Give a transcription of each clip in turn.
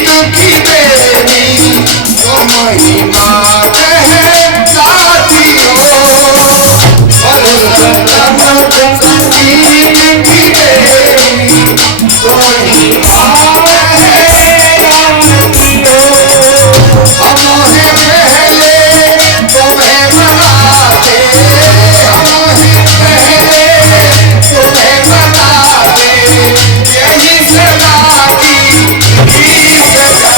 दुखी देवी तुम ही मात है साथियों। संगीत की देवी तुम ही मात है साथियों। हमें पहले तुम्हें मनाते, हमें पहले तुम्हें मनाते, यही सदा की सजा।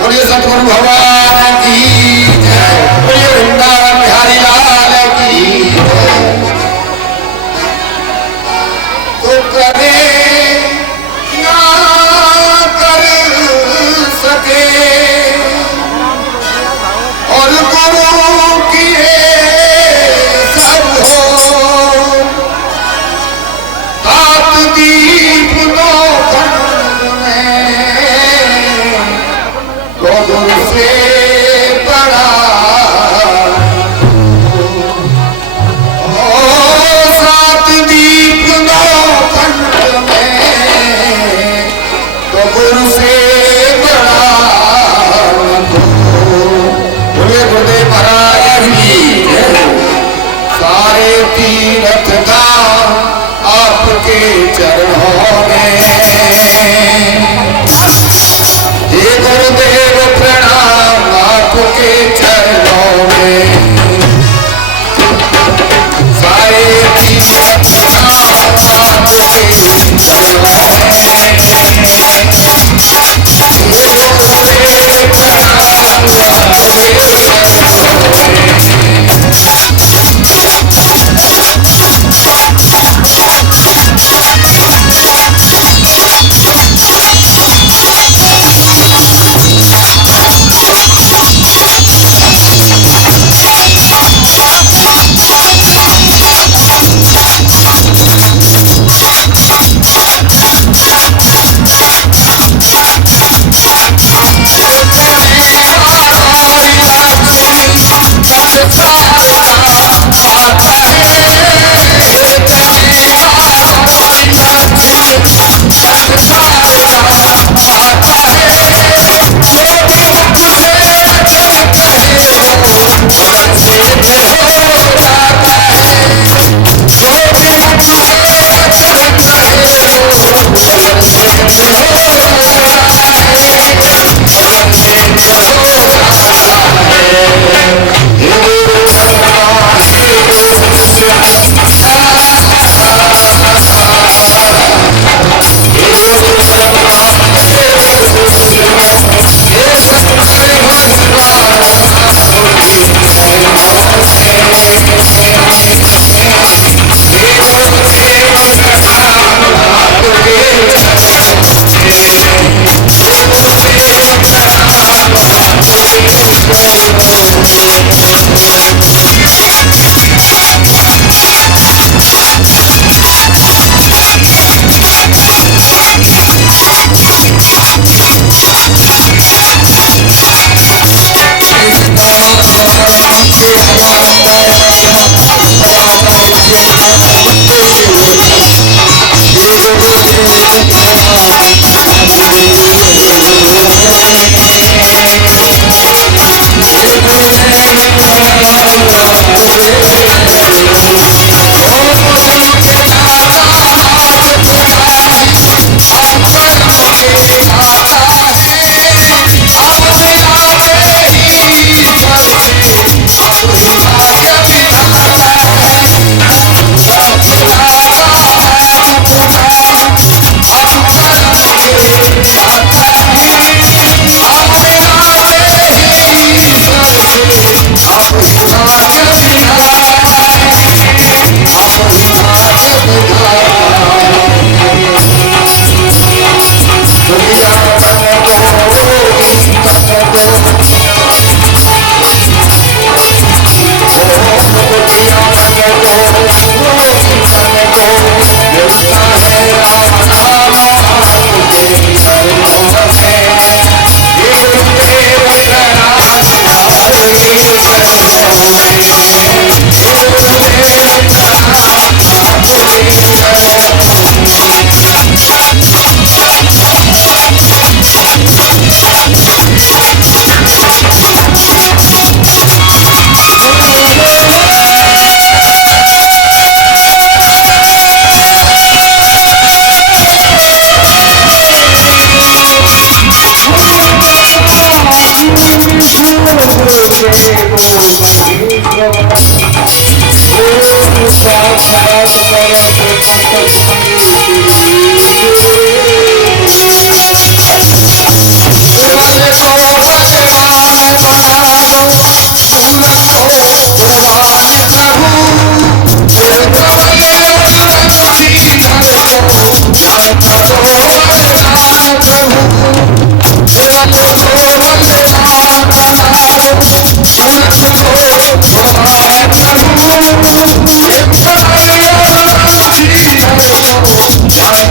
बोलिए सतगुरु भगवान की जय, बोलिए वृंदावन बिहारी लाल की जय। तो करे ना कर सके और गुरु किए सब हो, तात दीप दो खंड में तो गुरु से बड़ा। ओ सात दीप दो खंड में तो गुरु से बड़ा। बोले गुरुदेव महाराज की जय। सारे तीर्थ का आपके चरणों में, हे गुरुदेव प्रणाम आपके चरणों में। सारे तीर्थ का आपके चरणों में, हे गुरुदेव प्रणाम आपके चरणों में। Jai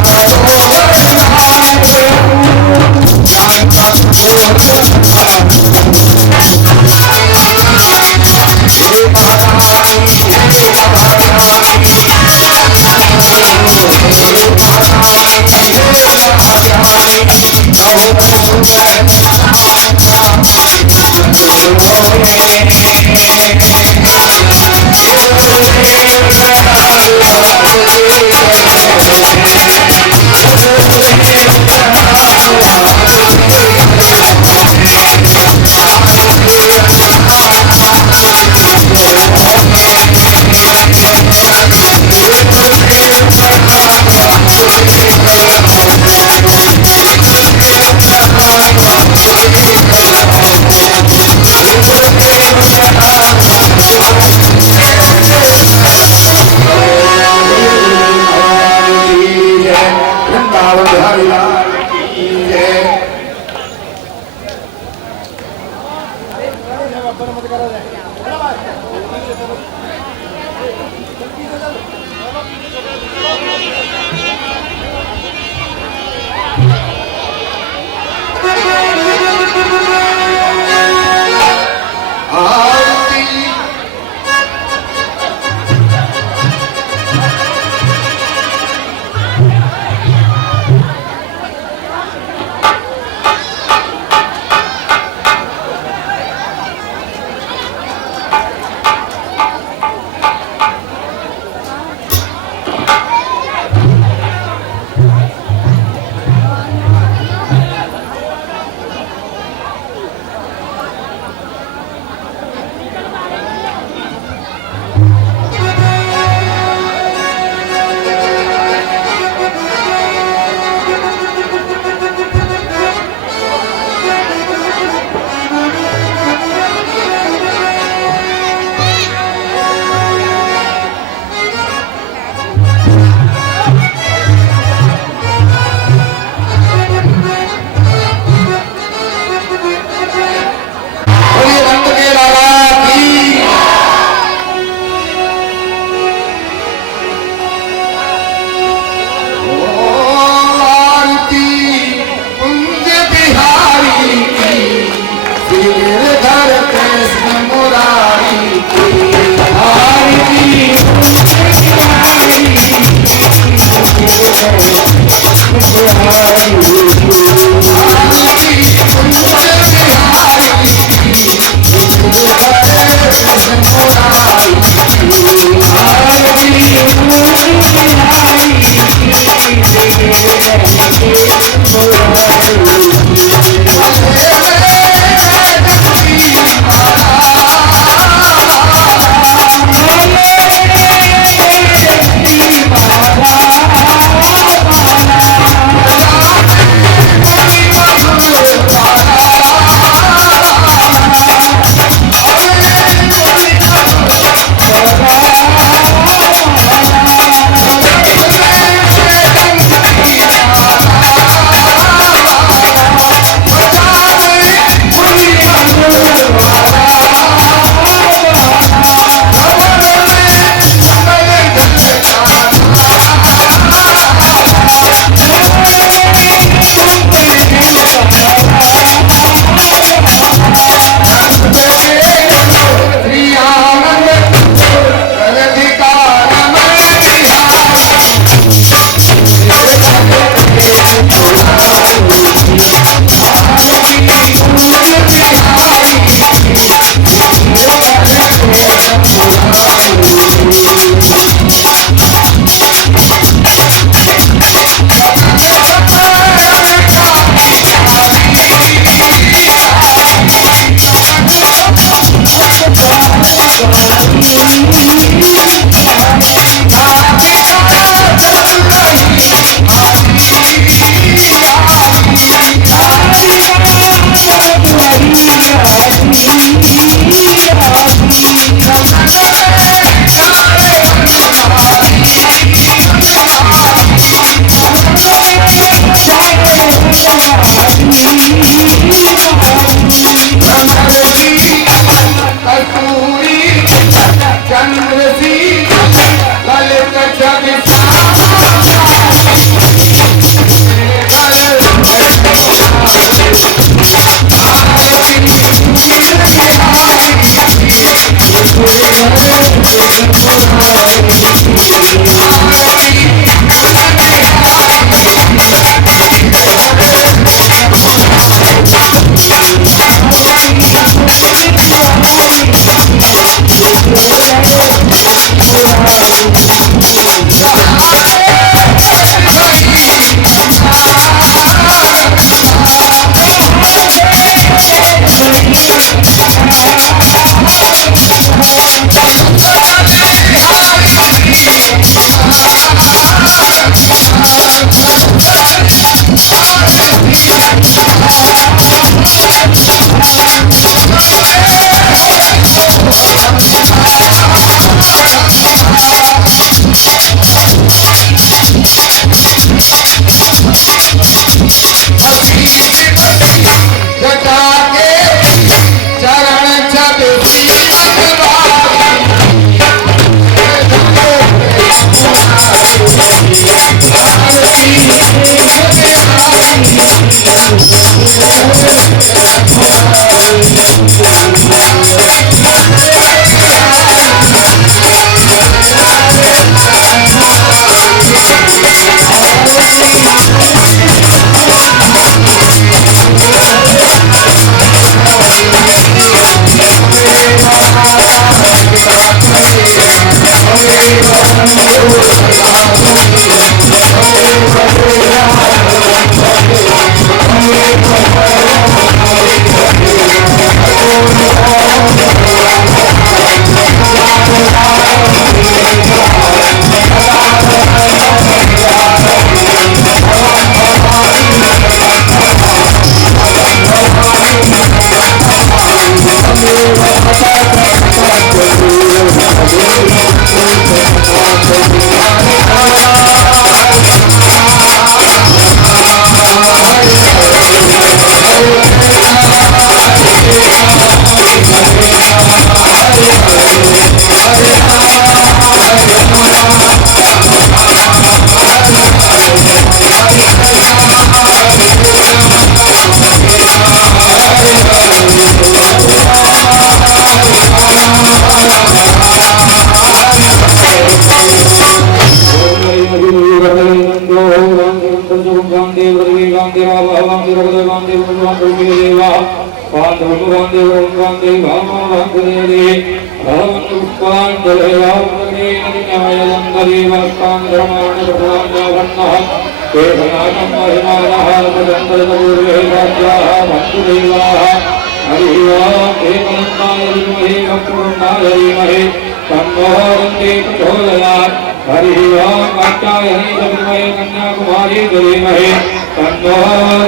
हरि ओम कात्यायनी विद्महे कन्याकुमारी धीमहि तन्नो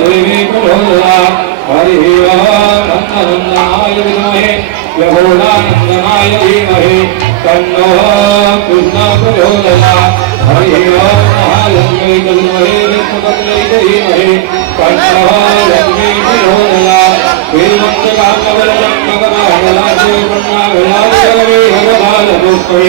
देवी प्रचोदयात् हरि ओम नंदनंदनाय विद्महे यहोदानंदनाय धीमहि तन्नो कृष्ण प्रचोदयात् हरि ओम महालक्ष्मी विद्महे विष्णुपत्नी धीमहि तन्नो लक्ष्मी प्रचोदयात् वीरवंशकामवलजन्मकमहलादेव कन्यागलादेवी हरभालपुष्पे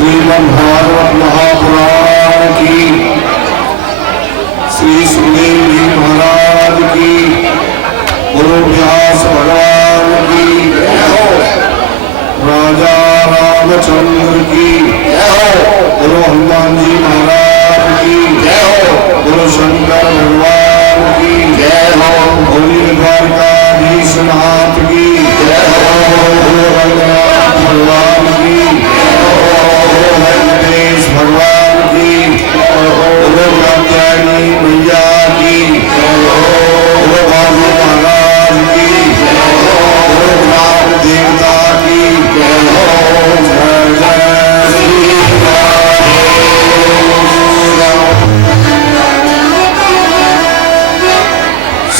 श्रीमद्भागवत महापुराण की, श्री सुखदेव जी महाराज की, गुरु व्यास भगवान की, राजा रामचंद्र की, गुरु हनुमान जी महाराज की, गुरु शंकर भगवान की, होली द्वारकाधीश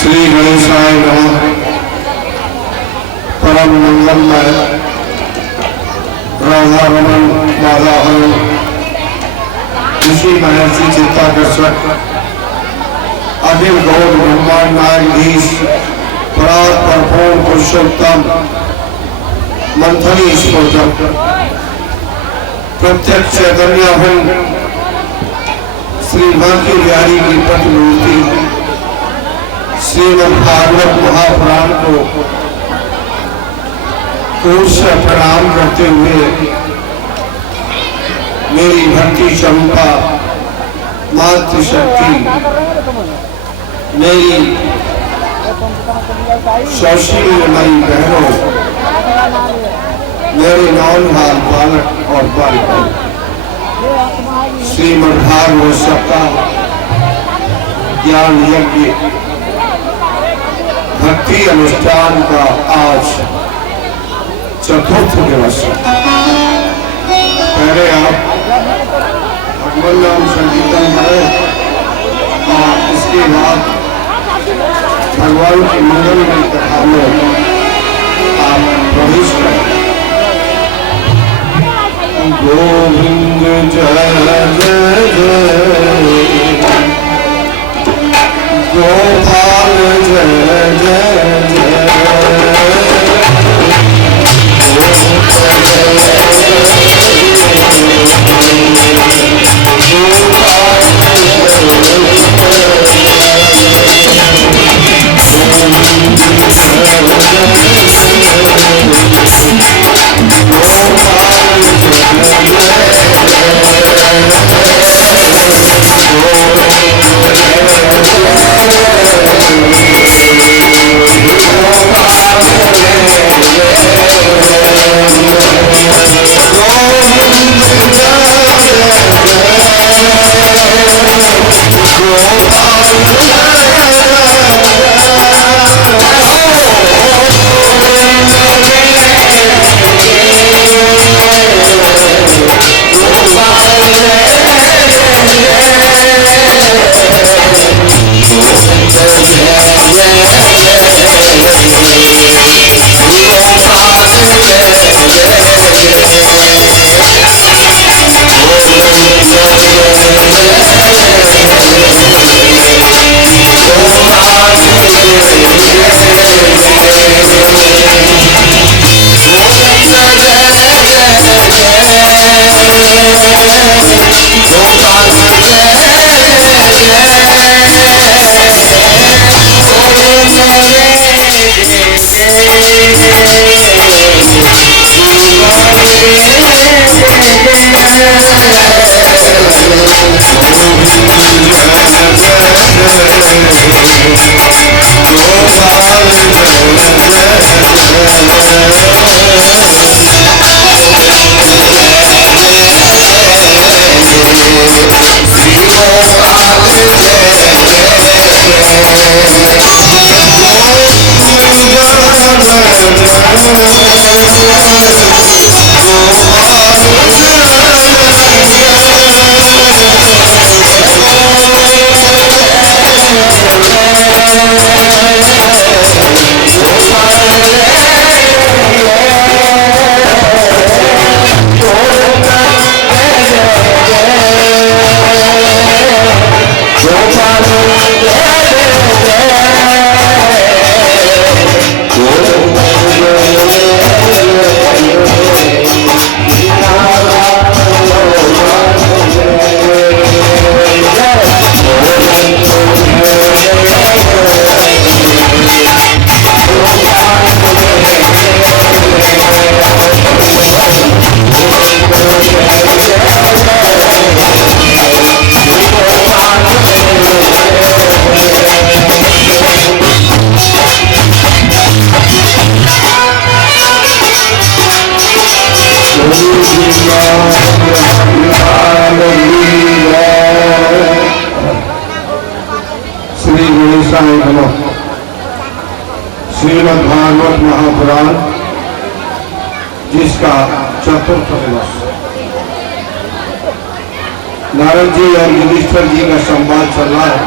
श्री गणेशाय नमः। परम मंगलमय राधा रमन माधा हरण ऋषि महर्षि चित्ताकर्षक अखिल गौर ब्रह्मांड नायकधीश परात परपूर्ण पुरुषोत्तम मंथनी स्फोटक प्रत्यक्ष चैतन्य श्री बांकी बिहारी की प्रतिमूर्ति श्रीमद् भागवत महापुराण को कोट से प्रणाम करते हुए मेरी भक्ति क्षमता मातृशक्ति मेरी सौशीलमयी बहनों मेरे नौनहाल बालक और बालिका श्रीमद् भागवत सप्ताह ज्ञान यज्ञ भक्ति अनुष्ठान का आज चतुर्थ दिवस है। पहले आप भगवान नाम संकीर्तन करें और इसके बाद भगवान की मंगलमय कथा में आप प्रवेश करें। गोविंद जय जय जय गोपाल जय जय जय श्रीमद् भागवत महापुराण जिसका चतुर्थ दिवस नारद जी और युधिष्ठिर जी का संवाद चल रहा है।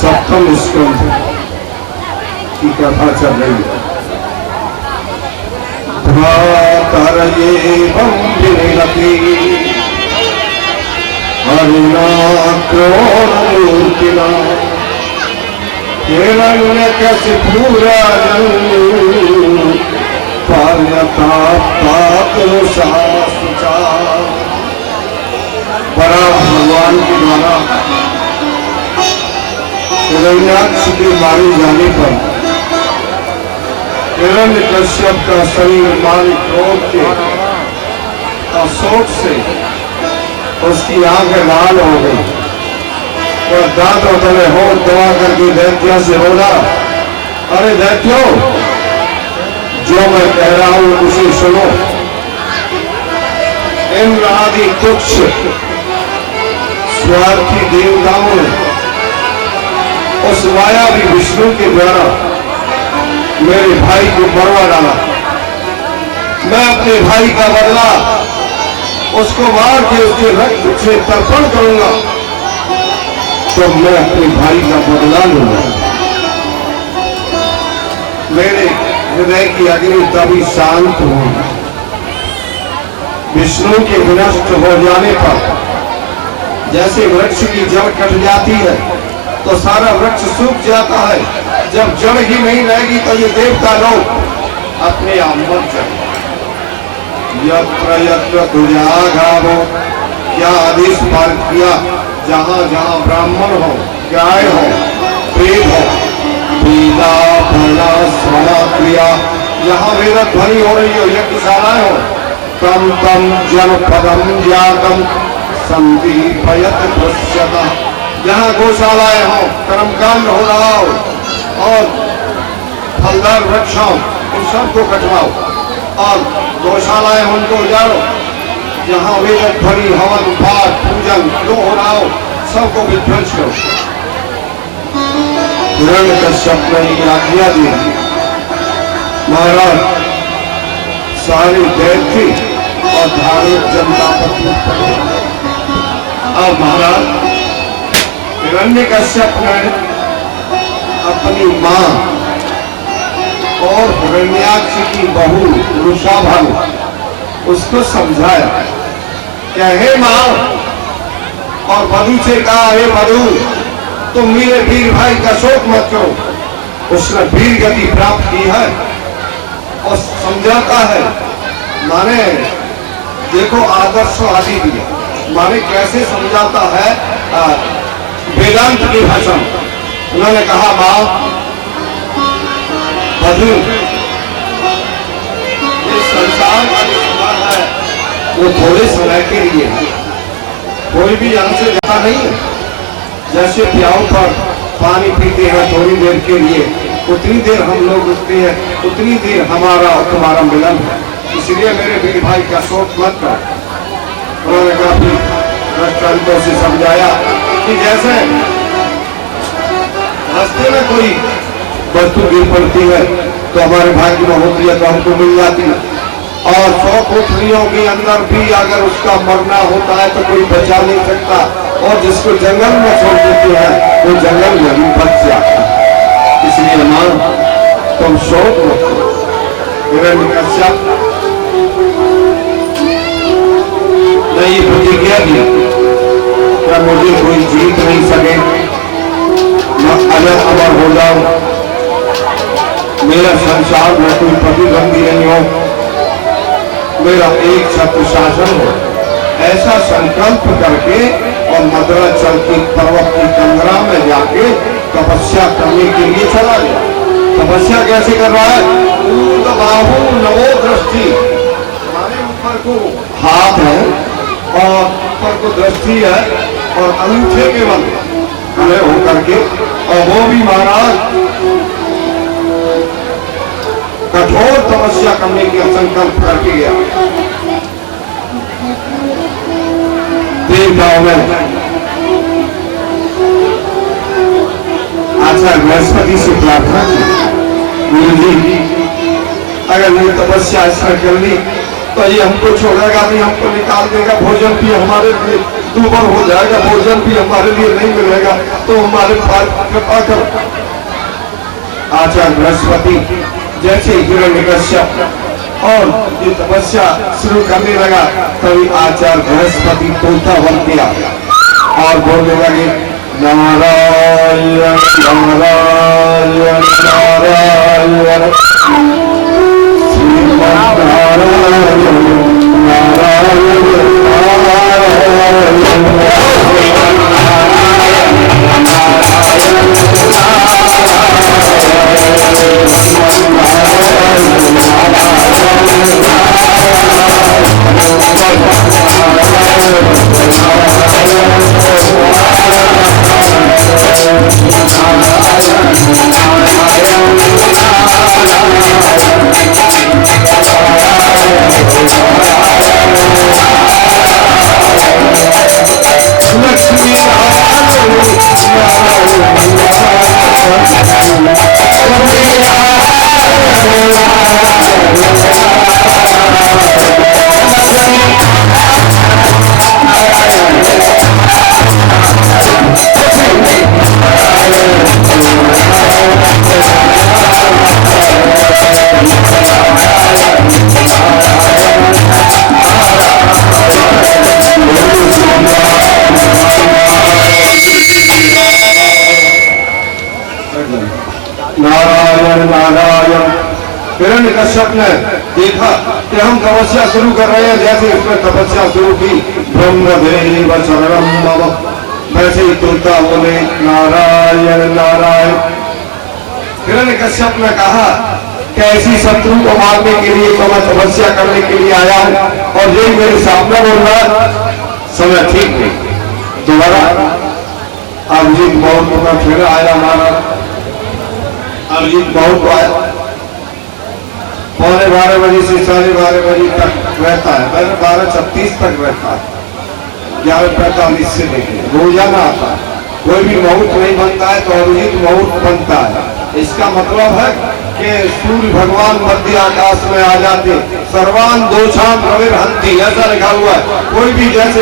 सप्तम प्रथम स्कंध की कथा चल रही है। भ्रातरयेवं विनिरति हरिणा क्रोधमूर्तिना हिरण्यकशिपुराजन् पर्यतापातुषासुचा। परम भगवान के द्वारा हिरण्याक्ष के मारे जाने पर हिरण्यकश्यप का शरीर मारे क्रोध के अशोक से उसकी आंखें लाल हो गई। वह दांतों तले होठ दबा करके दैत्या से बोला, अरे दैत्यो, जो मैं कह रहा हूं उसे सुनो। इंद्र आदि तुच्छ स्वार्थी देवताओं ने उस मायावी विष्णु के द्वारा मेरे भाई को मरवा डाला। मैं अपने भाई का बदला उसको मार के उसके रक्त से तर्पण करूंगा, तो मैं अपने भाई का बदला लूंगा। मेरे हृदय की अग्नि तभी शांत हुई। विष्णु के विनष्ट हो जाने पर जैसे वृक्ष की जड़ कट जाती है तो सारा वृक्ष सूख जाता है। जब जड़ ही नहीं रहेगी तो ये देवता लोग अपने आप मर जाएंगे। यत्र यत्र दुजागावो, क्या आदेश पालन किया, जहां जहां ब्राह्मण हो, गाय हो, प्रेत हो, पीला फला स्मरा क्रिया, यहाँ वेद ध्वनि हो रही हो, यज्ञशालाएं हो, तम तम जनपदम जातम संदीपयत पश्यता। जहाँ गौशालाएं हो, कर्मकांड हो रहा हो और फलदार वृक्ष हो, उन सबको कटवाओ और गौशालाएं उनको उजाड़ो। जहाँ वेद ध्वनि हवन पाठ पूजन जो हो रहा हो सबको विध्वंस करो। हिरण्यकश्यप ने आज्ञा दी। महाराज सारी दैत्य और धार्मिक जनता पर टूट पड़े। अब महाराज हिरण्यकश्यप ने अपनी मां और हिरण्याक्ष की बहू वृषाभानु उसको समझाया क्या, हे मां, और मधु से कहा, हे मधु, तुम मेरे वीर भाई का शोक मत करो। उसने वीर गति प्राप्त की है और समझाता है। माने देखो आदर्शवादी भी माने कैसे समझाता है वेदांत की भाषा। उन्होंने कहा, मां मधु, ये संसार का जो सवाल है वो थोड़े समय के लिए है, कोई भी यहां से जाता नहीं है। जैसे प्याऊ पर पानी पीते हैं थोड़ी देर के लिए, उतनी देर हम लोग रुकते हैं, उतनी देर हमारा और तुम्हारा मिलन है। इसलिए मेरे वीर भाई का शोक मत करो। उन्होंने काफी दृष्टांतों से समझाया कि जैसे रास्ते में कोई वस्तु गिर पड़ती है तो हमारे भाग्य में होती है तो हमको मिल जाती है, और 100 कोठरियों के अंदर भी अगर उसका मरना होता है तो कोई बचा नहीं सकता, और जिसको जंगल में छोड़ देते हैं वो जंगल में भी बच जाता है। इसलिए मां, तुम शोक मत करो। हिरण्यकश्यप ने ये प्रतिज्ञा दी, क्या मुझे कोई जीत नहीं सके, मैं अजर अमर हो जाऊं, मेरा संसार में कोई प्रतिद्वंदी नहीं हो, मेरा एक छत्र शासन हो। ऐसा संकल्प करके और मद्राचल की पर्वत की कंदरा में जाके तपस्या करने के लिए चला गया। तपस्या कैसे कर रहा है? बाहु नवो दृष्टि, हमारे ऊपर को हाथ है और ऊपर को दृष्टि है और अंगूठे के बल खड़े होकर के, और वो भी महाराज कठोर तपस्या करने की संकल्प करके गया। देवताओं में आचार्य बृहस्पति से प्रार्थना की, गुरु जी अगर ये तपस्या ऐसा कर ली तो ये हमको छोड़ेगा नहीं, हमको निकाल देगा, भोजन भी हमारे लिए दूबर हो जाएगा, भोजन भी हमारे लिए नहीं मिलेगा, तो हमारे पास कृपा कर। आचार्य बृहस्पति जैसे हिरण्यकश्यप और ये तपस्या शुरू करने लगा, तभी आचार्य बृहस्पति तोता बन गया और बोलने लगे, नारायण नारायण नारायण श्रीमन्नारायण नारायण हिरण्यकश्यप ने देखा कि हम तपस्या शुरू कर रहे हैं, जैसे इसमें तपस्या शुरू की, ब्रह्मदेव शरणम मम, वैसे ही तोता बोले नारायण नारायण। हिरण्यकश्यप ने कहा कि ऐसी शत्रु को मारने के लिए तो मैं तपस्या करने के लिए आया हूं, और ये मेरे सामने बोल रहा है, समय ठीक नहीं। दोबारा अभिजीत बहुत का फिर आया, हमारा अभिजीत बहुत आया, 12:15 बजे से 12:30 बजे तक रहता है, 12:36 तक रहता है, 11:45 से लेकर रोजाना आता है। कोई भी मुहूर्त नहीं बनता है तो अभिजीत मुहूर्त बनता है। इसका मतलब है कि सूर्य भगवान मध्य आकाश में आ जाते, सर्वान दोषान प्रविरहंति, ऐसा लिखा हुआ है। कोई भी जैसे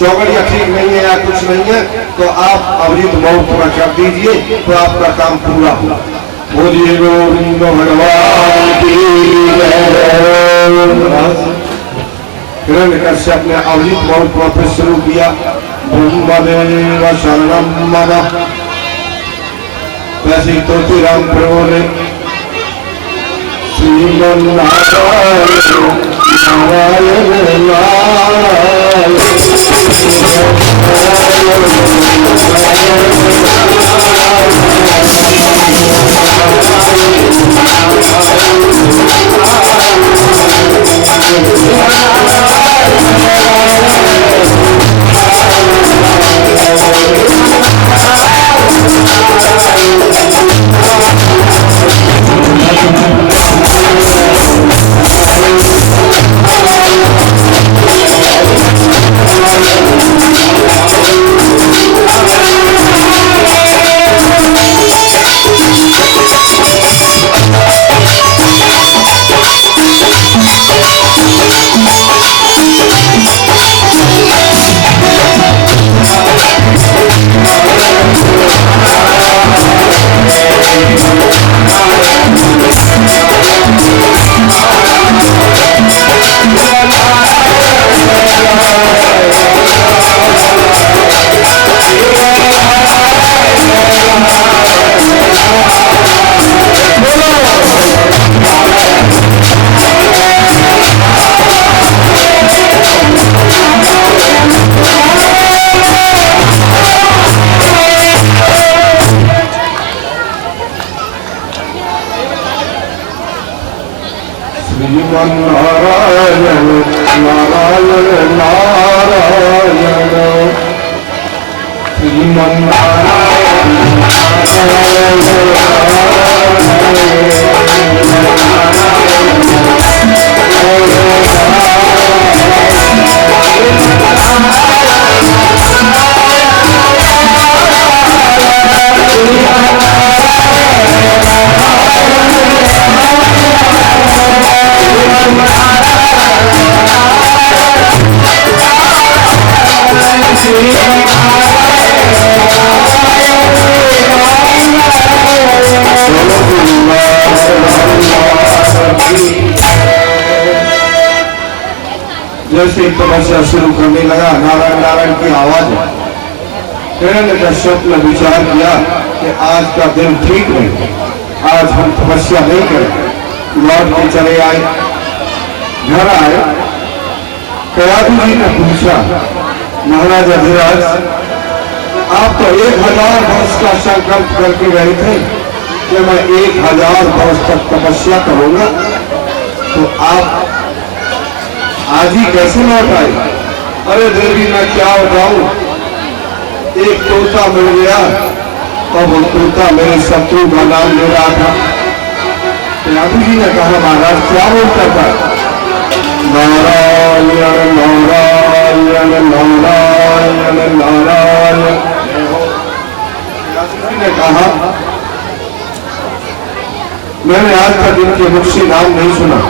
चौगड़िया ठीक नहीं है या कुछ नहीं है तो आप अभिजीत मुहूर्त में कर दीजिए, तो आपका काम पूरा होगा। बोलिए गोविंद भगवान की जय। हिरण्यकश्यप ने अभिजीत मुहूर्त में फिर शुरू किया, ब्रह्मदेव शरणम मम, वैसे ही तोतीराम प्रभु ने श्रीमन्नारायण नारायण नारायण नारायण नारायण नारायण श्रीमन्नारायण तपस्या शुरू करने लगा। नारायण नारायण की आवाज है। हिरण्यकश्यप ने विचार किया कि आज का दिन ठीक नहीं, आज हम तपस्या नहीं करें। लौट के चले आए, घर आए। कयाधु जी ने पूछा, महाराज अधिराज, आप तो 1000 वर्ष का संकल्प करके गए थे कि मैं 1000 वर्ष तक तपस्या करूंगा, तो आप आज ही कैसे लौट आए? अरे देवी, मैं क्या बताऊं, एक तोता मिल गया और वो तोता मेरे शत्रु का नाम ले रहा था। कयाधु जी ने कहा, महाराज क्या बोलता था? नारायण नारायण नारायण नारायण। कयाधु जी ने कहा, मैंने आज तक इनके मुख से नाम नहीं सुना,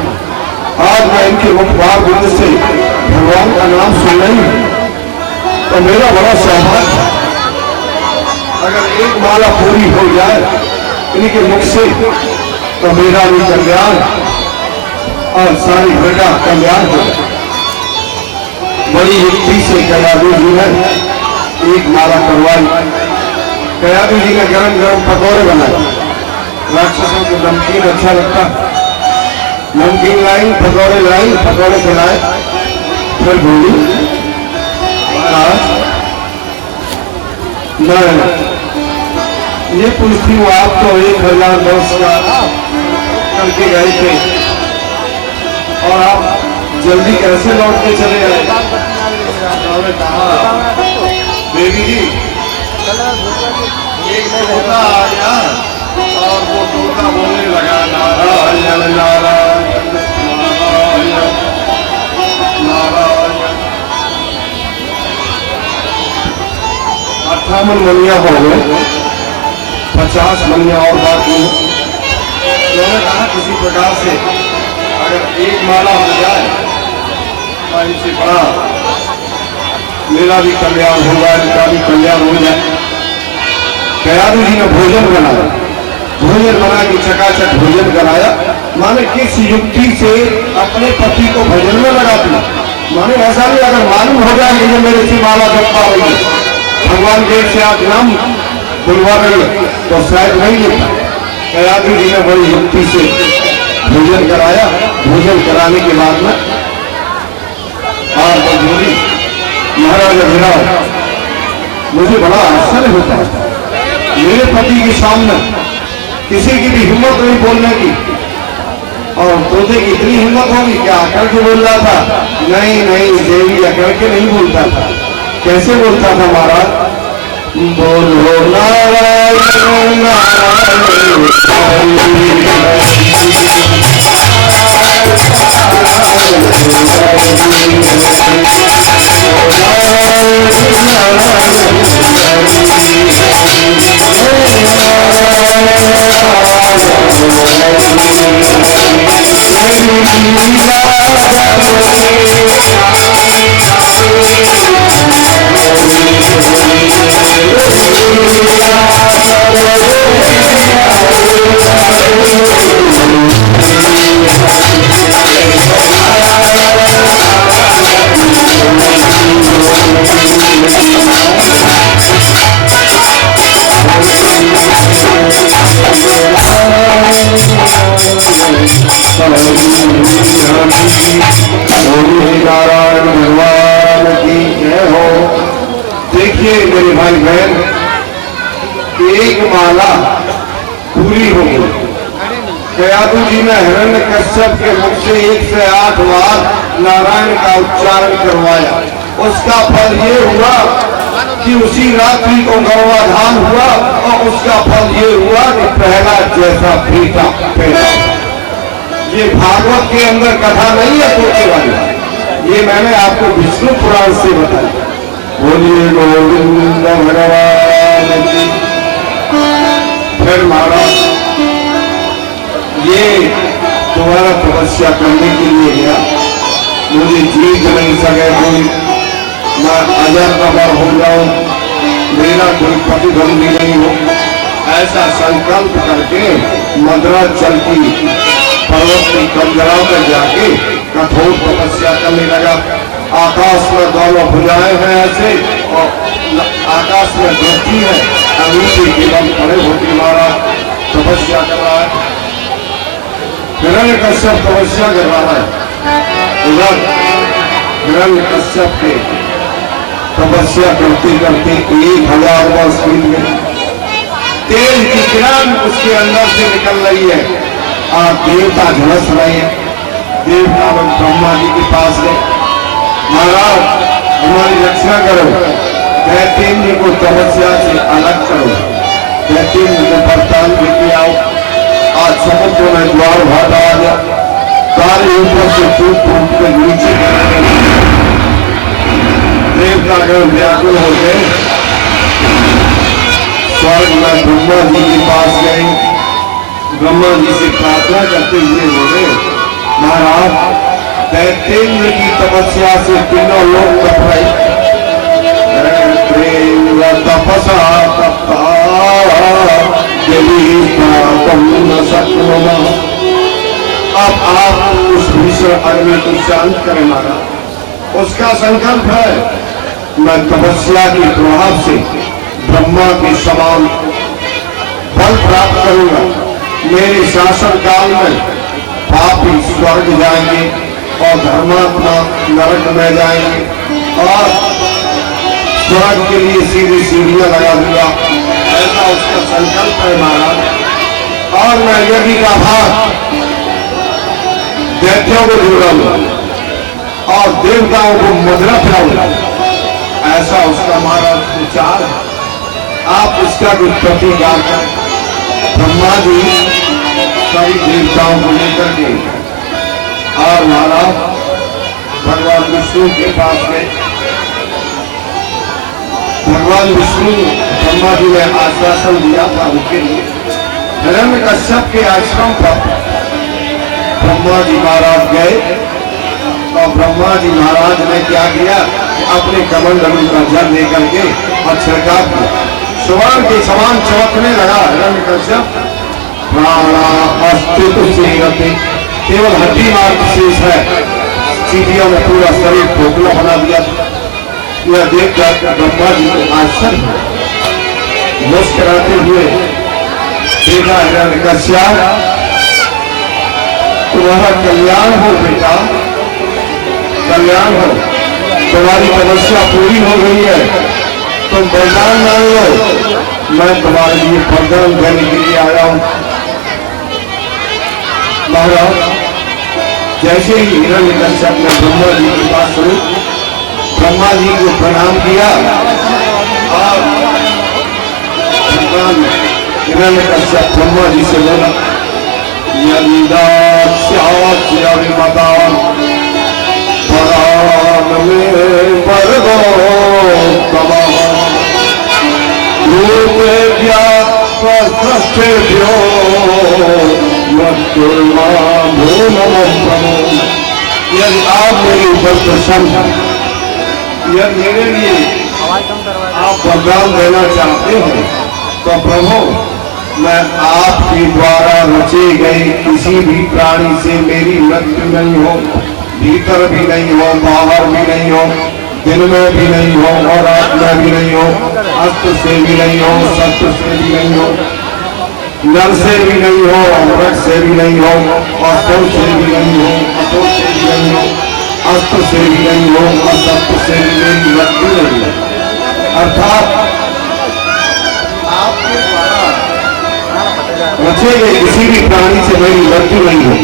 आज मैं इनके मुखबार बिंद से भगवान का नाम सुन रही हूं, तो मेरा बड़ा सौभाग्य है। अगर एक माला पूरी हो जाए इनके मुख से तो मेरा भी कल्याण और सारी प्रजा कल्याण हो जाए। बड़ी युक्ति से कयाधु जी ने एक माला करवाई। कयाधु जी ने गरम गरम पकौड़े बनाए। राक्षसों को नमकीन अच्छा लगता, नमकीन लाई, पकौड़े लाई, पकौड़े खिलाए। फिर बोली, महाराज मैं ये पूछती हूँ, आप तो 1000 वर्ष का करके गए थे और आप जल्दी कैसे लौट के चले आए? उन्होंने कहा, देवी जी, एक तोता आ गया और वो तोता बोलने लगा, नारायण नारायण नारायण नारायण। 58 मनिया हो गए, 50 मनिया और बाकी है। उन्होंने कहा, किसी प्रकार से अगर एक माला हो जाए तो इनसे बड़ा मेरा भी कल्याण होगा, इनका भी कल्याण हो जाए। कयाधु जी ने भोजन बनाया, भोजन बना के चकाचक भोजन कराया। माने किस युक्ति से अपने पति को भोजन में लगाती, माने ऐसा नहीं अगर मालूम हो जाए कि मेरे से माला जपा हुई, भगवान देव से आज नाम बुलवा रही है, तो शायद नहीं लेता। कयाधु जी ने बड़ी युक्ति से भोजन कराया। भोजन कराने के बाद में और बोली, महाराज अभिराज, मुझे बड़ा आश्चर्य होता है, मेरे पति के सामने किसी की भी हिम्मत नहीं बोलने की, और तोते की इतनी हिम्मत होगी क्या अकड़ के बोल रहा था? नहीं नहीं देवी, अकड़ के नहीं बोलता था। कैसे बोलता था महाराज? बोलो नारायण नारायण नारायण भगवान की जय हो। देखिए मेरे भाई बहन, एक माला पूरी हो गई। कयाधु जी ने हिरण्यकश्यप के मुख से 108 बार नारायण का उच्चारण करवाया। उसका फल ये हुआ कि उसी रात्रि को गर्भाधान हुआ, और उसका फल ये हुआ कि प्रहलाद जैसा बेटा पैदा। ये भागवत के अंदर कथा नहीं है तोते वाली, ये मैंने आपको विष्णु पुराण से बताया। बोलिए गोविंद भगवान की। फिर महाराज ये दोबारा तपस्या करने के लिए गया, मुझे जीत नहीं सके, कोई मैं अजर अमर हो जाऊं, मेरा कोई प्रतिद्वंदी नहीं हो, ऐसा संकल्प करके मद्राचल की पर्वत की कंदराओं में जाके कठोर तपस्या करने लगा। आकाश में दोनों भुजाएं हैं ऐसे और आकाश में दृष्टि है, अंगूठी के बल खड़े होकर महाराज तपस्या कर रहा है। हिरण्यकश्यप तपस्या कर रहा है। उधर हिरण्यकश्यप के तपस्या करते करते 1000 वर्ष बीत गए। तेल की किरण उसके अंदर से निकल रही है और देवता झलस रहे हैं। देवता लोग ब्रह्मा जी के पास गए, महाराज हमारी रक्षा करो, दैत्येंद्र को तपस्या से अलग करो, दैत्येंद्र को वरदान देके आओ। आज समुद्र में ज्वार भाटा आ गया, सारे ऊपर से टूट टूट के नीचे देवता गण व्याकुल हो गए। स्वर्ग में ब्रह्मा जी के पास गए, ब्रह्मा जी से प्रार्थना करते हुए बोले, महाराज दैत्येंद्र की तपस्या से तीनों लोग तप रहे, तपसा तपता अब आप उस भीषण अग्नि को शांत करें महाराज। उसका संकल्प है, मैं तपस्या के प्रभाव से ब्रह्मा के समान फल प्राप्त करूंगा। मेरे शासन काल में पापी स्वर्ग जाएंगे और धर्मात्मा नरक में जाएंगे और स्वर्ग के लिए सीधी सीढ़ियां लगा दूंगा, ऐसा उसका संकल्प है महाराज। और मैं यज्ञ का भाग दैत्यों को जोड़ूंगा और देवताओं को मदरा पिलाऊंगा, ऐसा उसका महाराज विचार है। आप इसका कुछ प्रतिकार करें। ब्रह्मा जी सभी देवताओं को लेकर के और महाराज भगवान विष्णु के पास गए। भगवान विष्णु ब्रह्मा जी ने आश्वासन दिया था उनके लिए। हिरण्यकश्यप के आश्रम पर ब्रह्मा जी महाराज गए और ब्रह्मा जी महाराज ने क्या किया, अपने कमंडलू का जल लेकर के और छिड़काव किया। स्वर्ण के समान चमकने लगा हिरण्यकश्यप। प्राणा अस्तित्व से केवल हड्डी मात्र शेष है, चीटियों में पूरा शरीर खोखला बना दिया। यह देखकर ब्रह्मा जी को आश्चर्य मुस्कुराते हुए देखा, हिरण्यकश्यप तुम्हारा कल्याण हो बेटा, कल्याण हो, तुम्हारी तपस्या पूरी हो गई है, तुम वरदान मांग लो, मैं तुम्हारे लिए वरदान देने के लिए आया हूं। महाराज जैसे ही हिरण्यकश्यप ने ब्रह्मा जी की बात सुनी, ब्रह्मा जी को प्रणाम किया और भगवान हिरण्यकश्यप ब्रह्मा जी से बोला, यदि यदि आप मेरे ऊपर प्रसन्न हैं, यदि मेरे लिए आप वरदान देना चाहते हैं, तो प्रभु मैं आपके द्वारा रचे गए किसी भी प्राणी से मेरी मृत्यु नहीं हो, भीतर भी नहीं हो, बाहर भी नहीं हो, दिन में भी नहीं हो और रात में भी नहीं हो, अस्त्र से भी नहीं हो, शस्त्र से भी नहीं हो, नर से भी नहीं हो, अमृत से भी नहीं हो, असुर से भी नहीं हो, असुर से भी नहीं हो, अस्त्र से भी नहीं हो, असत्य से भी मेरी मृत्यु नहीं हो। अर्थात आपके द्वारा रचे गए किसी भी प्राणी से मेरी मृत्यु नहीं हो,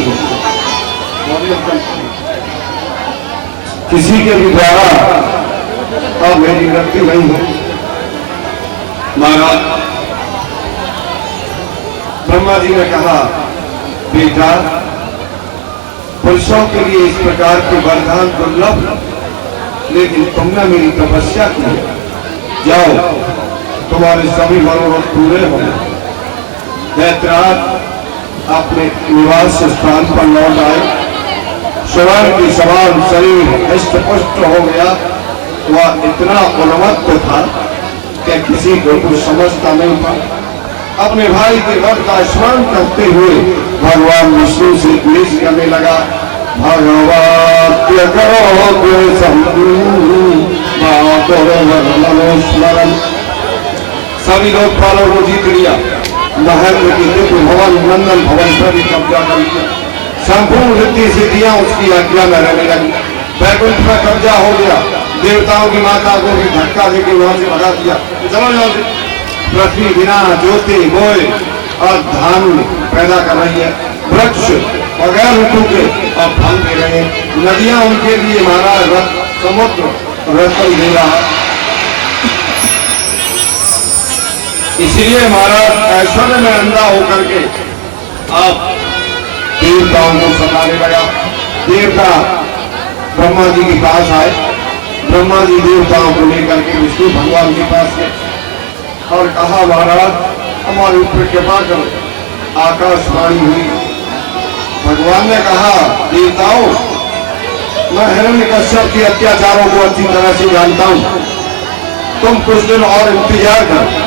किसी के भी द्वारा अब मेरी मृत्यु नहीं हो। महाराज ब्रह्मा जी ने कहा, बेटा पुरुषों के लिए इस प्रकार के वरदान दुर्लभ, लेकिन तुमने मेरी तपस्या की, जाओ तुम्हारे सभी मनोरथ पूरे होंगे। दैत्यराज अपने निवास स्थान पर लौट आए, स्वर्ण के समान शरीर हष्ट पुष्ट हो गया। वह इतना उन्मत्त था कि किसी को कुछ समझता नहीं था। अपने भाई के वध का स्मरण करते हुए भगवान विष्णु से द्वेष करने लगा, भगवाद्य करो स्मरण। सभी लोकपालों को जीत लिया, महेंद्र की दिव्य भवन नंदन भवन पर भी कब्जा कर लिया। संपूर्ण रिद्धि सिद्धियां उसकी आज्ञा में रहने लगी। वैकुंठ पर कब्जा हो गया। देवताओं की माता को भी धक्का देके वहां से भगा दिया, चलो यहाँ से। पृथ्वी बिना ज्योति मोय और धान पैदा कर रही है। वृक्ष बगैर ऋतु के और फल दे रहे हैं। नदियां उनके लिए महाराज समुद्र रतन दे रहा है। इसलिए महाराज ऐश्वर्य में अंधा होकर के आप देवताओं को सताने लगा। देवता ब्रह्मा जी के पास आए। ब्रह्मा जी देवताओं को लेकर के विष्णु भगवान के पास गए और कहा महाराज हमारे ऊपर कृपा करो। आकाशवाणी हुई। भगवान ने कहा देवताओं मैं हिरण्यकश्यप के अत्याचारों को अच्छी तरह से जानता हूं, तुम कुछ दिन और इंतजार करो।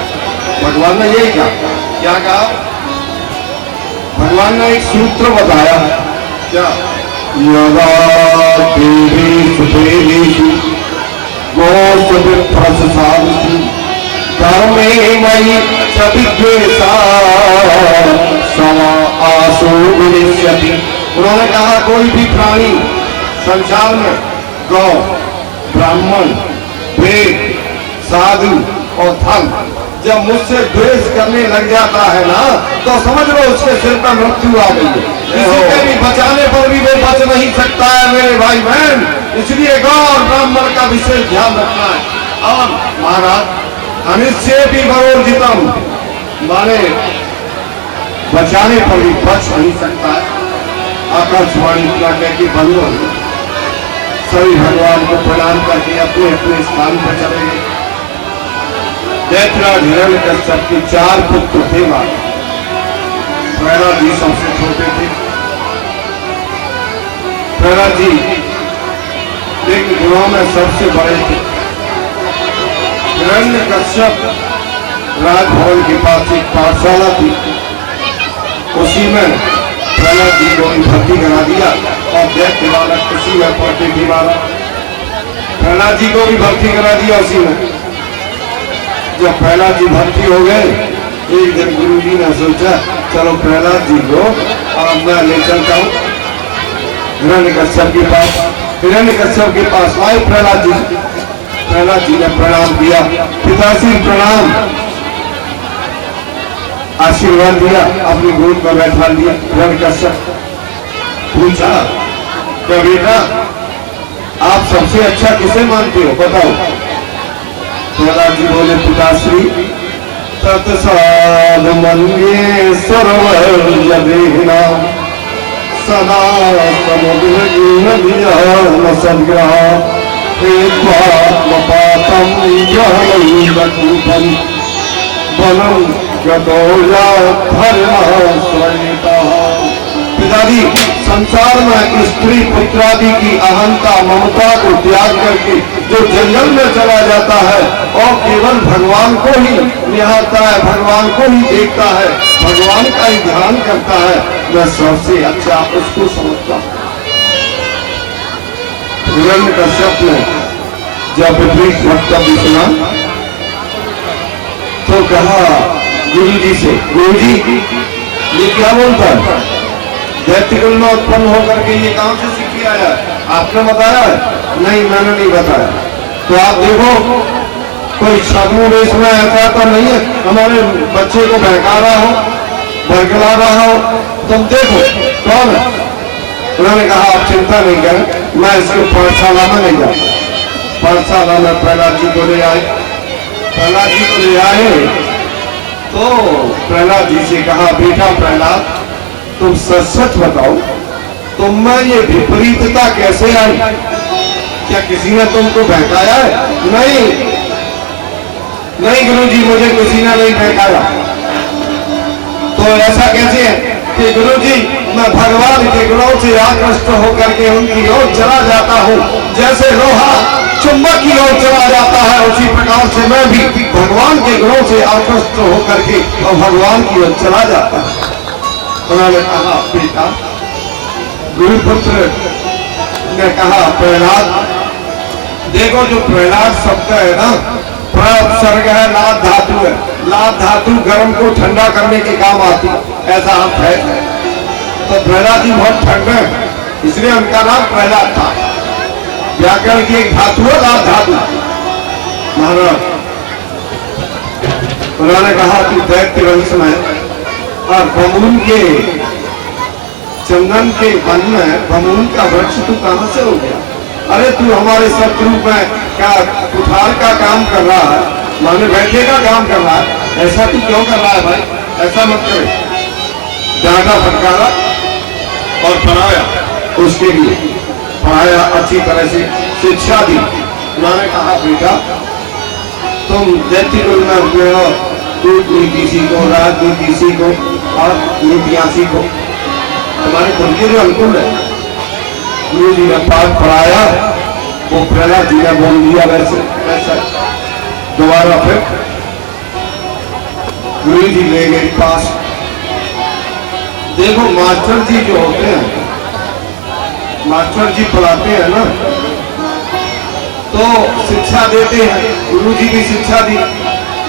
भगवान ने यही कहा। क्या कहा? भगवान ने एक सूत्र बताया। क्या? यदा देवी सुदेवी गोष्ठप्रसादि कर्मे मयि चविद्वेषा समा आसो विनिष्यति। उन्होंने कहा कोई भी प्राणी संसार में गौ, ब्राह्मण, वेद, साधु और धन जब मुझसे द्वेष करने लग जाता है ना तो समझ लो उसके सिर पर मृत्यु आ गई है। किसी के भी बचाने पर भी वो बच नहीं सकता है मेरे भाई बहन। इसलिए गौ और ब्राह्मण का विशेष ध्यान रखना है। और महाराज अनिश्चय भी बरोजितम माने बचाने पर भी बच नहीं सकता है। आकाशवाणी इतना कहकर बंद हो गई। सभी भगवान को प्रणाम करके अपने अपने स्थान पर चले गए। दैत्यराज हिरण्यकश्यप के 4 पुत्र थे। प्रहलाद जी सबसे छोटे थे। प्रहलाद जी लेकिन गुणों में सबसे बड़े थे। हिरण्यकश्यप राजभवन के पास एक पाठशाला थी, उसी में प्रहलाद जी को भर्ती करा दिया और दैत्य बालक उसी में पढ़ते थे। प्रहलाद जी को भी भर्ती करा दिया उसी में। जब प्रहलाद जी भर्ती हो गए एक दिन गुरु जी ने सोचा चलो प्रहलाद जी को और मैं ले चलता हूँ हिरण्यकश्यप के पास। हिरण्यकश्यप के पास आए प्रहलाद जी। प्रहलाद जी ने प्रणाम किया। पिताश्री प्रणाम। आशीर्वाद दिया, अपनी गोद पर बैठा लिया। हिरण्यकश्यप पूछा क्या बेटा आप सबसे अच्छा किसे मानते हो बताओ। प्रहलाद जी बोले पिताश्री तत्साधमन्ये सर्वदेहिना सदा समुद्रग्रह पातम वनम गतो पिताजी संसार में स्त्री पुत्रादि की अहंता ममता को त्याग करके जो जंगल में चला जाता है और केवल भगवान को ही निहारता है, भगवान को ही देखता है, भगवान का ही ध्यान करता है, मैं सबसे अच्छा उसको समझता हूँ। हिरण्यकश्यप ने जब विपरीत वक्तव्य सुना तो कहा गुरु जी से, गुरु जी ये क्या बोलता है? दैत्यकुल में उत्पन्न होकर के ये कहां से सीख के आया? आपने बताया है? नहीं मैंने नहीं बताया। तो आप देखो कोई साधु वेश में ऐसा तो नहीं है हमारे बच्चे को बहका रहा हो, भड़कला रहा हो, तुम देखो कौन है? उन्होंने कहा आप चिंता नहीं करें, मैं इसके पाठशाला में नहीं जाता। पाठशाला में प्रहलाद जी को ले आए। प्रहलाद जी को ले आए तो प्रहलाद जी से कहा बेटा प्रहलाद तुम सच सच बताओ तुम में ये विपरीतता कैसे आई? क्या किसी ने तुमको बहकाया है? नहीं नहीं गुरुजी मुझे किसी ने नहीं बहकाया। तो ऐसा कैसे है कि गुरुजी मैं भगवान के गुणों से आकृष्ट होकर के उनकी ओर चला जाता हूँ। जैसे लोहा चुंबक की ओर चला जाता है उसी प्रकार से मैं भी भगवान के गुणों से आकृष्ट होकर के और भगवान की ओर चला जाता है। उन्होंने कहा बेटा गुरुपुत्र ने कहा प्रहलाद, देखो जो प्रहलाद शब्द है ना, प्रसर्ग है, लाद धातु है। लाद धातु गर्म को ठंडा करने के काम आती, ऐसा अर्थ है। तो प्रहलाद जी बहुत ठंड है, इसलिए उनका नाम प्रहलाद था। व्याकरण की एक धातु है लाद धातु। महाराज उन्होंने कहा कि दैत्य वंश में और बमूल के चंदन के वन में बमूल का वृक्ष तू कहां से हो गया? अरे तू हमारे शत्रु में क्या कुठार का काम कर रहा है, माने बैठे का काम कर रहा है, ऐसा तू क्यों कर रहा है भाई? ऐसा मत करे। डांटा फटकारा और पढ़ाया, उसके लिए पढ़ाया, अच्छी तरह से शिक्षा दी। उन्होंने कहा बेटा तुम दैत्य कुल में हुए हो, दूध नीति सीखो, राजनीति सीखो और नीतियां सीखो, तुम्हारे खुद के जो अनुकूल है। गुरु जी ने पाठ पढ़ाया, वो प्रहलाद जी ने बोल दिया वैसे वैसा। दोबारा फिर गुरु जी ले गए पास। देखो मास्टर जी जो होते हैं, मास्टर जी पढ़ाते हैं ना, तो शिक्षा देते हैं। गुरु जी की शिक्षा दी।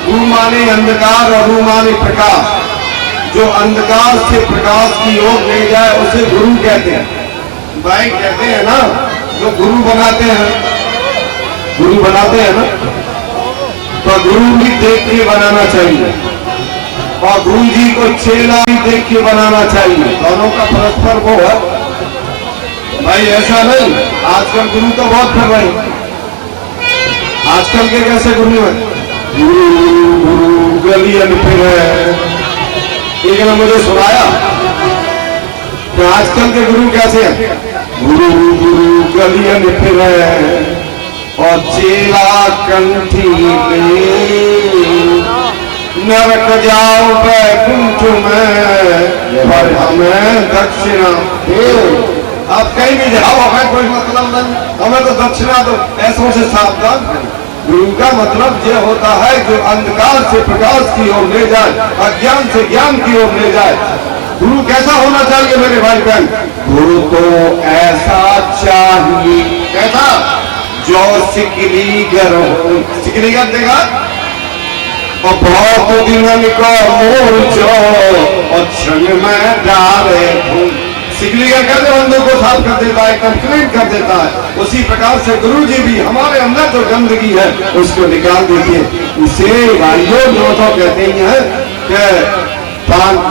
गुरु माने अंधकार और रू माने प्रकाश। जो अंधकार से प्रकाश की ओर ले जाए उसे गुरु कहते हैं। भाई कहते हैं ना, जो गुरु बनाते हैं, गुरु बनाते हैं ना, तो गुरु भी देख के बनाना चाहिए और गुरु जी को चेला भी देख के बनाना चाहिए। दोनों का परस्पर वो है भाई, ऐसा नहीं। आजकल गुरु तो बहुत कर रहे हैं। आजकल के कैसे गुरु है? गुरु गुरु गलियन फिर है। एक ने मुझे सुनाया कि आजकल के गुरु कैसे हैं? गुरु गुरु गलियन फिर है और चेला कंठी में, नरक जाओ बैकुंठ में और हमें दक्षिणा दे। आप कहीं भी जाओ, हमें कोई मतलब नहीं, हमें तो दक्षिणा दो। ऐसों से सावधान। गुरु का मतलब यह होता है जो अंधकार से प्रकाश की ओर ले जाए, अज्ञान से ज्ञान की ओर ले जाए। गुरु कैसा होना चाहिए मेरे भाई बहन? गुरु तो ऐसा चाहिए, कैसा? जो सिकलीगर हो। सिकलीगर देखा? और बहुत दिनन को मोर्चो और क्षण में डाले धूम। सिकलीगर कहते बंदों को साफ कर देता है, कंप्लीट कर देता है। उसी प्रकार से गुरु जी भी हमारे अंदर जो गंदगी है उसको निकाल देते हैं। इसे भाइयों जो तो कहते ही हैं कि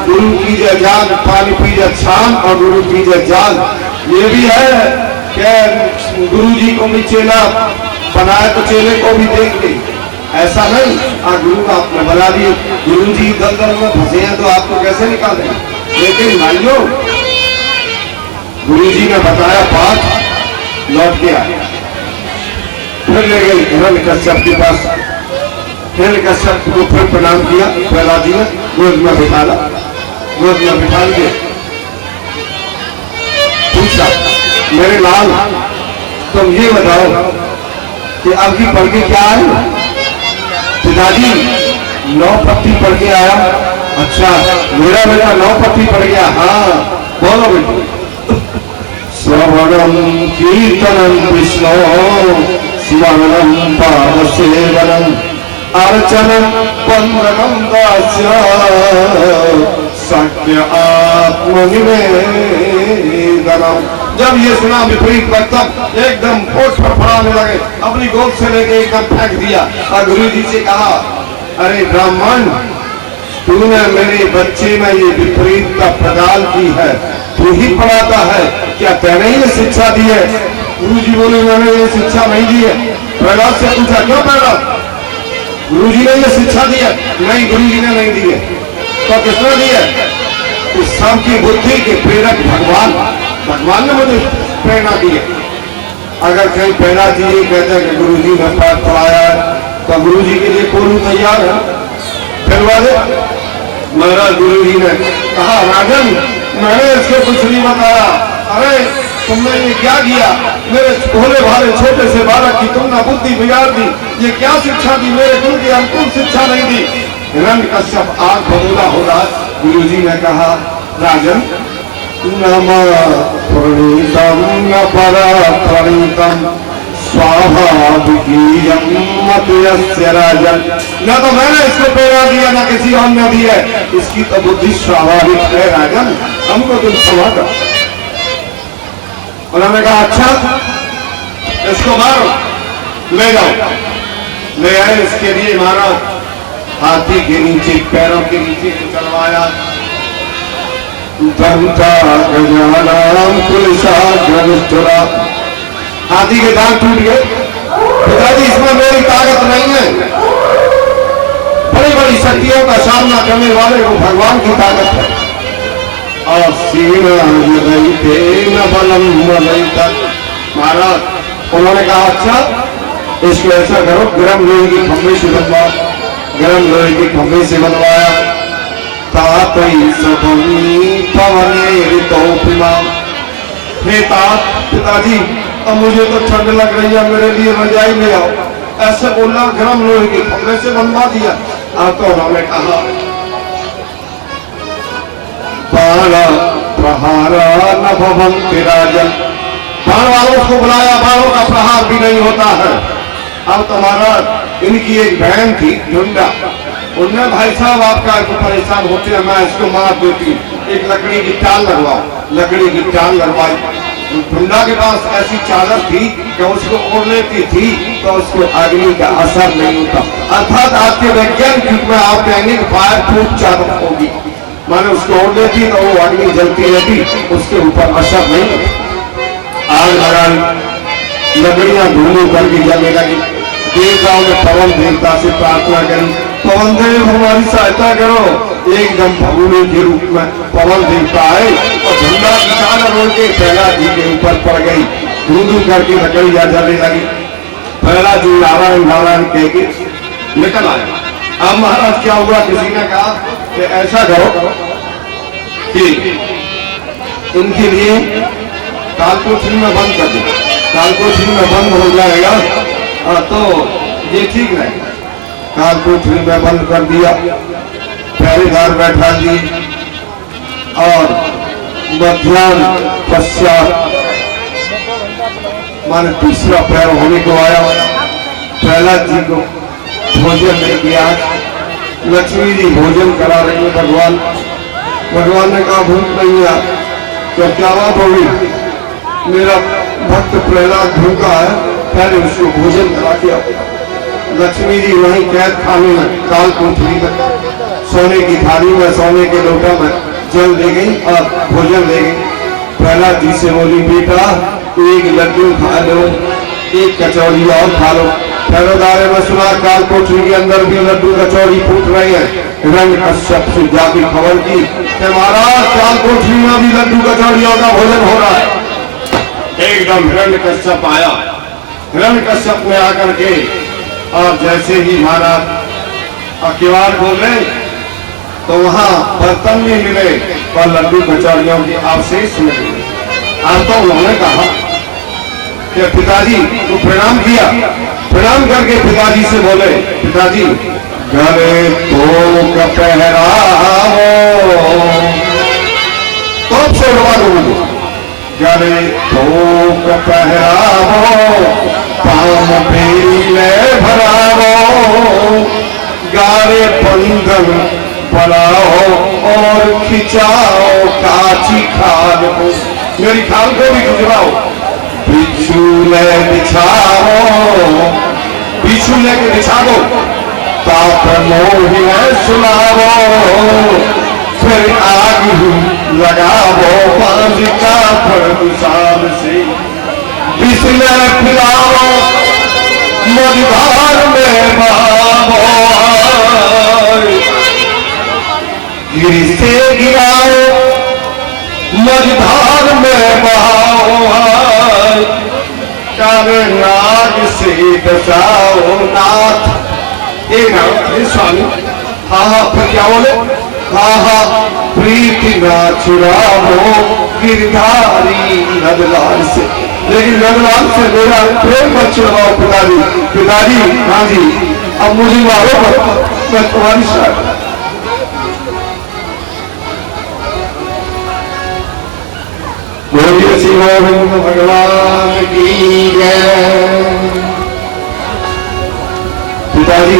गुरु की जय जान, पानी पी जय छान और गुरु की जय जान। ये भी है कि गुरु जी को भी चेला बनाए तो चेले को भी देख ले, ऐसा नहीं। गुरु आपने बना दिए, गुरु जी दलदल में फंसे हैं तो आपको कैसे निकालें? लेकिन भाइयों गुरु जी ने बताया पाठ, लौट के आए, फिर ले गए हिरण्यकश्यप के पास। हिरण्यकश्यप को फिर प्रणाम किया। प्रहलाद जी ने गोद में बिठाला, गोद में बिठा के पूछा मेरे लाल तुम ये बताओ कि अब की पढ़ के क्या आए? पिताजी 9 पत्ती पढ़ के आया। अच्छा मेरा बेटा 9 पत्ती पढ़ गया? हाँ बोलो बेटा। श्रवणम कीर्तनम विष्णु स्मरणम पादसेवनम अर्चनम वंदनम दास्य सत्य आत्मनिवेदनम। जब ये सुना विपरीत वक्तव्य एकदम होठ फड़फड़ाने लगे, अपनी गोद से लेके एकदम फेंक दिया और गुरु जी से कहा अरे ब्राह्मण तूने मेरे बच्चे में ये विपरीत का प्रदान की है, तू ही पढ़ाता है, क्या तेने ये शिक्षा दी है? गुरु जी बोले मैंने ये शिक्षा नहीं दी है। प्रहलाद से पूछा क्यों प्रहलाद? गुरु जी ने ये शिक्षा दी है? नहीं गुरु जी ने नहीं दी है। तो किसने दी है? इस सबकी बुद्धि के प्रेरक भगवान, भगवान ने मुझे प्रेरणा दी है। अगर कहीं प्रहलाद जी ये कहते हैं कि गुरु जी ने पाठ पढ़ाया है तो गुरु जी के लिए कोलू तैयार है। फिर वाले महाराज गुरु जी ने कहा राजन मैंने इसको कुछ नहीं बताया। अरे तुमने ये क्या किया? मेरे भोले भाले छोटे से बालक की तुमने बुद्धि बिगाड़ दी। ये क्या शिक्षा दी? मेरे गुरु की अनुकूल शिक्षा नहीं दी। हिरण्यकश्यप आग बबूला हो रहा। गुरु जी ने कहा राजन नमः प्रणीतम न परा प्रणीतम स्वाभाविकीयम मत यस्य राजन। न तो मैंने इसको प्रेरणा दिया न किसी और ने दिया, इसकी तो बुद्धि स्वाभाविक है राजन, हमको तुम समझो। उन्होंने कहा अच्छा इसको मारो, ले जाओ। ले आए, इसके लिए मारा, हाथी के नीचे पैरों के नीचे चढ़वाया। दंता गजानन पुलिसा ग्रविष्ठुरा, हाथी के दांत टूट गए। पिताजी इसमें मेरी ताकत नहीं है, बड़ी बड़ी शक्तियों का सामना करने वाले को भगवान की ताकत है। और सीना न बलम महाराज, उन्होंने कहा अच्छा इसको ऐसा करो, गरम लोहे की खंभे से बनवाओ। गरम लोहे की खंभे से बनवाया। तातई सबनी पवने ऋतोपिमा, हे तात पिताजी अब मुझे तो ठंड लग रही है, मेरे लिए रजाई ले आओ। ऐसे बोला, गरम लोहे के खंभे से बनवा दिया। अब तो उन्होंने कहा बाण प्रहारा न भवन्ति राजन, बाण वालों को बुलाया, बाणों का प्रहार भी नहीं होता है। अब तुम्हारा इनकी एक बहन थी ढूंढा, उनने भाई साहब आपका परेशान होते हैं, मैं इसको मार देती, एक लकड़ी की टाल लगवाओ। लकड़ी की टाल लगवाई। ढूंढा के पास ऐसी चादर थी कि उसको ओढ़ लेती थी तो उसको अग्नि का असर नहीं होता। अर्थात आपके वैज्ञानिक युग में आप कहेंगे फायर प्रूफ चादर होगी, माने उसको ओढ़ लेती तो वो अग्नि जलती रहती, उसके ऊपर असर नहीं होता। आग लगाई, लकड़ियां धूलों करके जलने लगी। देवताओं ने पवन देवता से प्रार्थना करी, पवन देव हमारी सहायता करो। एकदम भगुने के रूप में पवन देवता आए और झंडा की चादर ओढ़ के प्रहलाद जी के ऊपर पड़ गई। धूधू करके लकड़ियां जलने लगी। प्रहलाद जी नारायण नारायण कह के निकल आए। अब महाराज क्या हुआ, किसी ने कहा कि ऐसा करो कि इनके लिए कालकोठरी में बंद कर दो, कालकोठरी में बंद हो जाएगा तो ये ठीक रहेगा। कालकोठरी में बंद कर दिया, पहरेदार बैठा दिए और मध्याह्न पश्चात माने तीसरा पैर होने को आया। प्रहलाद जी को भोजन नहीं किया। लक्ष्मी जी भोजन करा रही है भगवान। भगवान ने कहा भूख नहीं है तो क्या बात होगी, मेरा भक्त प्रहलाद भूखा है, पहले उसको भोजन करा दिया। लक्ष्मी जी वहीं कैद खाने में कालकोठरी में सोने की थाली में सोने के लोटा में जल दे गई और भोजन ले गई। प्रहलाद जी से बोली बेटा एक लड्डू खा लो, एक कचौड़ी और खा लो। पहरेदार में सुना कालकोठरी के अंदर भी लड्डू कचौड़ी फूट रही है। हिरण्यकश्यप से जाके खबर की कि महाराज कालकोठरी में भी लड्डू कचौड़ियों का भोजन हो रहा है। एकदम हिरण्यकश्यप आया। हिरण्यकश्यप ने आकर के और जैसे ही महाराज किवाड़ खोले तो वहां बर्तन भी मिले और लड्डू कचौड़ियों के अवशेष मिले। अब तो उन्होंने कहा कि पिताजी को प्रणाम किया। प्रणाम करके पिताजी से बोले पिताजी गले तो पहराओ, तो से बोलो गले तो पहराओ, पाम पीले भराओ, गाले बंधन बनाओ और खिंचाओ काची खाल को, मेरी खाल को भी खिंचवाओ। बिछूले बिछाओ, बिछूले के बिछा दो, ताप मोहिने सुनाओ, फिर आग लगाओ पानी का प्रदूषण से, बिस्ले पिलाओ मझधार में बाबो, गिरी से गिराओ मझधार में बहाओ, काले नाग से बचाओ नाथ। एक नाथ स्वामी हा हा फिर क्या बोले, हा हा प्रीति ना छुड़ाओ गिरधारी नंदलाल से, लेकिन नंदलाल से मेरा प्रेम मत छुड़ाओ पिताजी। पिताजी हाँ जी अब मुझे मारो मैं तुम्हारी शादी। बोलिए श्री गोविंद भगवान की जय। पिताजी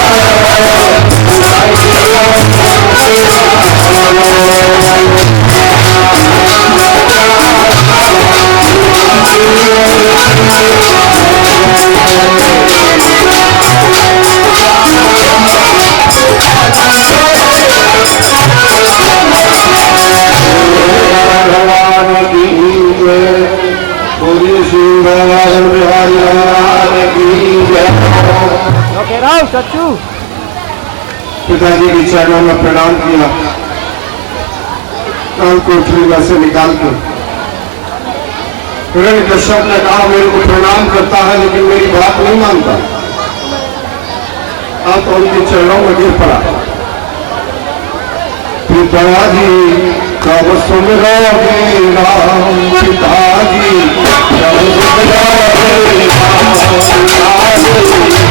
Oh, सच्चू पिताजी के चरणों में प्रणाम किया, काल को उठने से निकाल के हिरण्यकश्यप ने कहा मेरे को प्रणाम करता है लेकिन मेरी बात नहीं मानता। अब तो उनके चरणों में गिर पड़ा। पिताजी कब सुमरोगे राम, पिताजी कब सुमरोगे राम, पिताजी कब सुमरोगे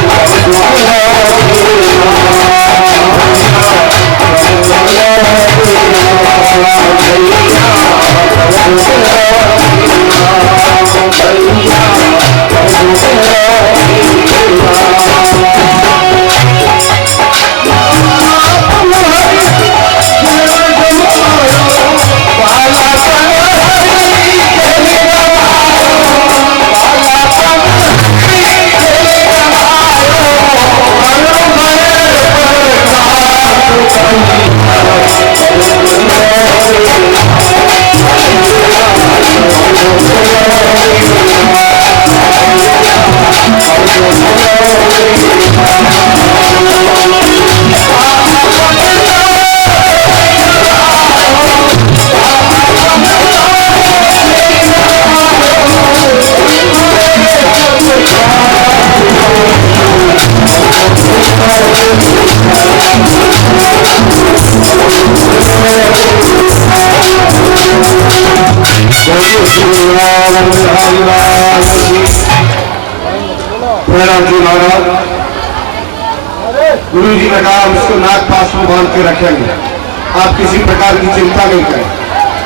गुरु जी ने कहा उसको नाग पास में बांध के रखेंगे, आप किसी प्रकार की चिंता नहीं करें।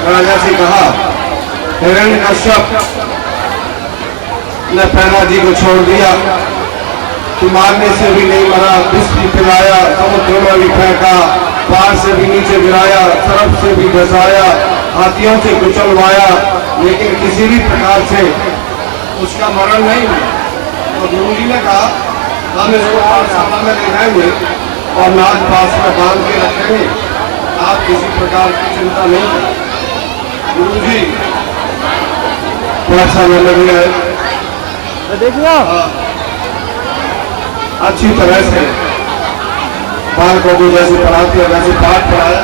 राजा से कहा हिरण्यकश्यप ने पहला जी को छोड़ दिया कि मारने से भी नहीं मरा, विष भी पिलाया, समुद्र में भी फेंका, पहाड़ से भी नीचे गिराया, सरफ से भी धसाया, हाथियों से कुचलवाया, लेकिन किसी भी प्रकार से उसका मरण नहीं हुआ। तो गुरु जी ने कहा हम इसको पाठशाला में ले जाएंगे और नाग पास में बांध के रखेंगे, आप किसी प्रकार की चिंता नहीं करें। गुरु जी पाठशाला में गए, देखिए अच्छी तरह से बालकों को जैसे पढ़ाते हैं वैसे पाठ पढ़ाया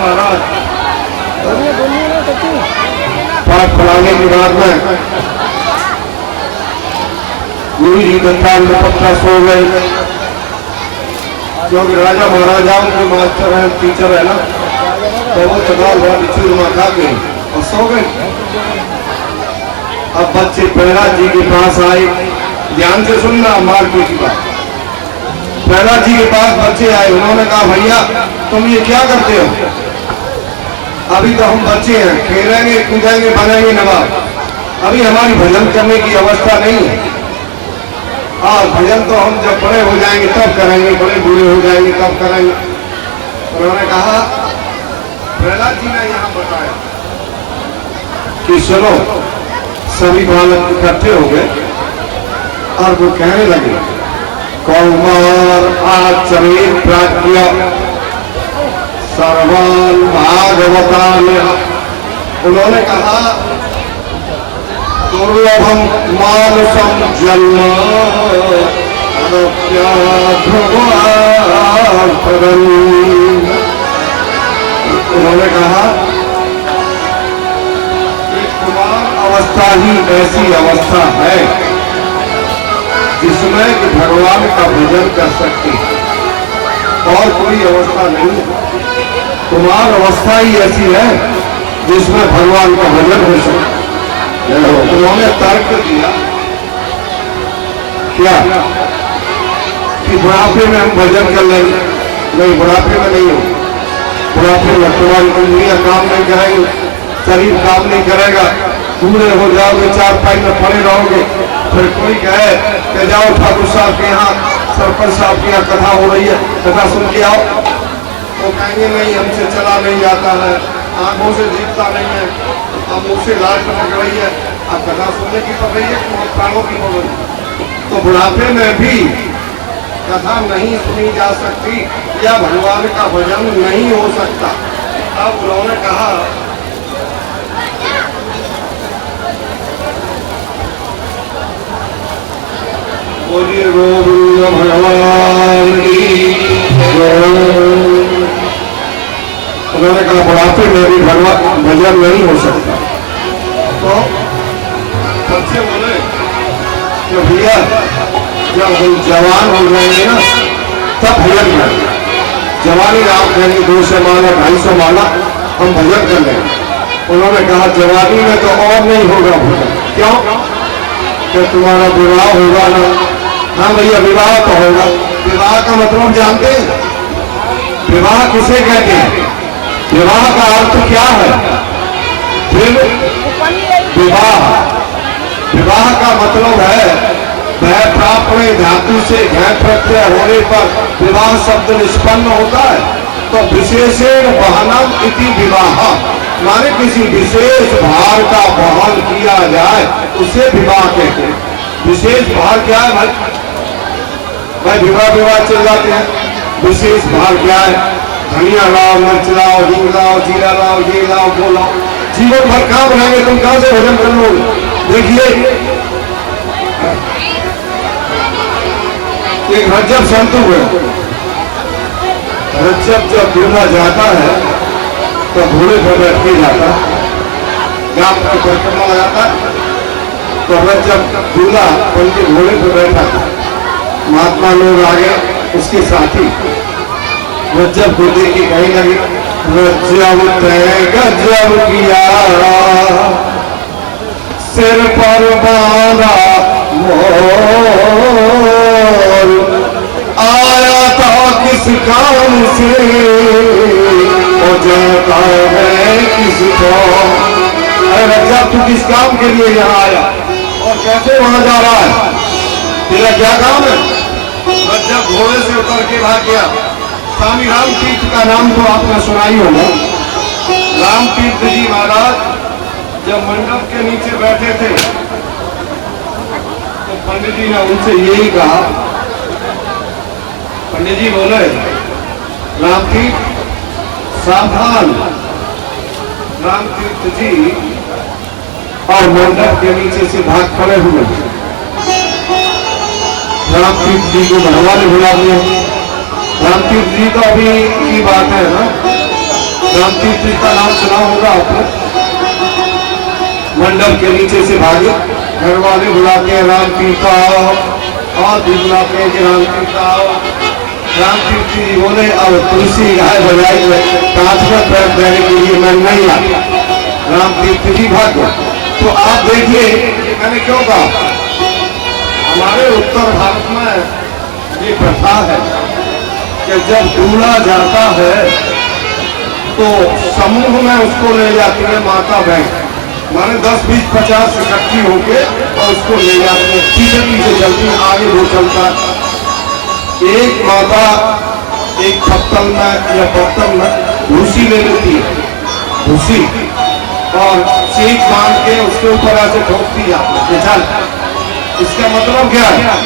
महाराज। पाठ पढ़ाने के बाद में गुरु जी गंताल में पत्थर सो गए, क्योंकि राजा महाराजाओं के मास्टर हैं, टीचर है ना, तो वो चगाल वाली चूरमा खा गए और सो गए। अब बच्चे प्रहलाद जी के पास आए, ध्यान से सुनना मार्केट की बात। प्रहलाद जी के पास बच्चे आए, उन्होंने कहा भैया तुम ये क्या करते हो, अभी तो हम बच्चे हैं, खेलेंगे कूदेंगे बनेंगे नवाब, अभी हमारी भजन करने की अवस्था नहीं है। और भजन तो हम जब बड़े हो जाएंगे तब करेंगे, बड़े बूढ़े हो जाएंगे तब करेंगे। उन्होंने कहा प्रहलाद जी ने यहाँ बताया कि सुनो, सभी बालक इकट्ठे हो गए और वो कहने लगे कौमार आचरे प्राज्ञ सर्वान भागवतान। उन्होंने कहा दुर्लभम मानसम जन्म उन्होंने कहा कुमार अवस्था ही ऐसी अवस्था है जिसमें कि भगवान का भजन कर सकते हैं, और कोई अवस्था नहीं है। कुमार अवस्था ही ऐसी है जिसमें भगवान का भजन हो सकता। उन्होंने तर्क दिया क्या कि बुढ़ापे में हम भजन कर लेंगे, नहीं बुढ़ापे में नहीं हो, बुढ़ापे में तुम्हारी इंद्रियां काम नहीं करेंगे, शरीर काम नहीं करेगा, बूढ़े हो जाओगे, चार पाई में पड़े रहोगे, फिर कोई कहे कि जाओ ठाकुर साहब के यहाँ, सरपंच साहब के यहाँ कथा हो रही है, कथा सुन के आओ, तो कहेंगे नहीं हमसे चला नहीं जाता है, आंखों से दिखता नहीं है, अब मुझसे लाल टपक रही है, अब कथा सुनने की पड़ रही है तो प्राणों की पड़ रही है। तो बुढ़ापे में भी कथा नहीं सुनी जा सकती या भगवान का भजन नहीं हो सकता। अब उन्होंने कहा भगवान की जय। उन्होंने कहा बुढ़ापे में भी भगवान भजन नहीं हो सकता। तो बच्चे बोले कि भैया जब हम जवान हो जाएंगे ना तब भजन करेंगे। जवानी आप कहेंगे 200 माला 250 माला हम भजन कर लेंगे। उन्होंने कहा जवानी में तो और नहीं होगा भजन। क्यों? कि तुम्हारा विवाह होगा ना। हाँ भैया विवाह तो होगा। विवाह का मतलब जानते हैं? विवाह किसे कहते हैं? विवाह का अर्थ क्या है? फिर विवाह का मतलब है वह प्रापणे धातु से घय प्रत्यय होने पर विवाह शब्द निष्पन्न होता है। तो विशेषण वहनम इति विवाह, माने किसी विशेष भार का वहन किया जाए उसे विवाह कहते हैं। विशेष भार क्या है भाई? विवाह चल जाते हैं। विशेष भार क्या है? धनिया लाओ, मिर्च लाओ, हींग लाओ, जीरा लाओ, ये लाओ, वो लाओ। जीवन भर कहाँ बनाएंगे? तुम कहाँ से भजन कर लोगे? देखिए एक रज्जब संत हुए। रज्जब जब दूल्हा जाता है तो घोड़े पर बैठ के जाता है, गांव की परिक्रमा लगाता है। तो रज्जब दूल्हा बन के घोड़े पर बैठा था। महात्मा लोग आगे उसके साथी रज्जब को देख के कहने लगे, रज्जब तय गजब किया, सिर पर बांधा मोर, आया था किस काम से, हो जाता है किसको। अरे रज्जब तू किस काम के लिए यहाँ आया और कैसे वहां जा रहा है? तेरा क्या काम है? रज्जब घोड़े से उतर के भाग गया। स्वामी राम तीर्थ का नाम तो आपने सुना ही होगा। राम तीर्थ जी महाराज जब मंडप के नीचे बैठे थे तो पंडित जी ने उनसे यही कहा। पंडित जी बोले, राम तीर्थ सावधान। राम तीर्थ जी और मंडप के नीचे से भाग खड़े हुए। राम तीर्थ जी को भगवान बुला दिया। राम तीर्थ जी तो अभी की बात है ना, राम तीर्थ जी का नाम सुना होगा आपने। मंडप के नीचे से भागे, घर वाले बुलाते हैं राम तीर्थ आओ, और भी बुलाते हैं कि राम तीर्थ आओ। राम तीर्थ जी बोले अब तुलसी गाय बजाई कांच में पैर देने के लिए मैं नहीं आता। राम तीर्थ जी भागो। तो आप देखिए मैंने क्यों कहा, हमारे उत्तर भारत में ये प्रथा है कि जब दूल्हा जाता है तो समूह में उसको ले जाती है माता बहन, माने 10, 20, 50 इकट्ठी होके और उसको ले जाती है। पीछे पीछे चलती है, आगे वो चलता है। एक माता एक पत्तल में या बर्तन में भूसी ले लेती है, भूसी, और सीख बांध के उसके ऊपर ऐसे ठोकती जाती है। चल, इसका मतलब क्या है?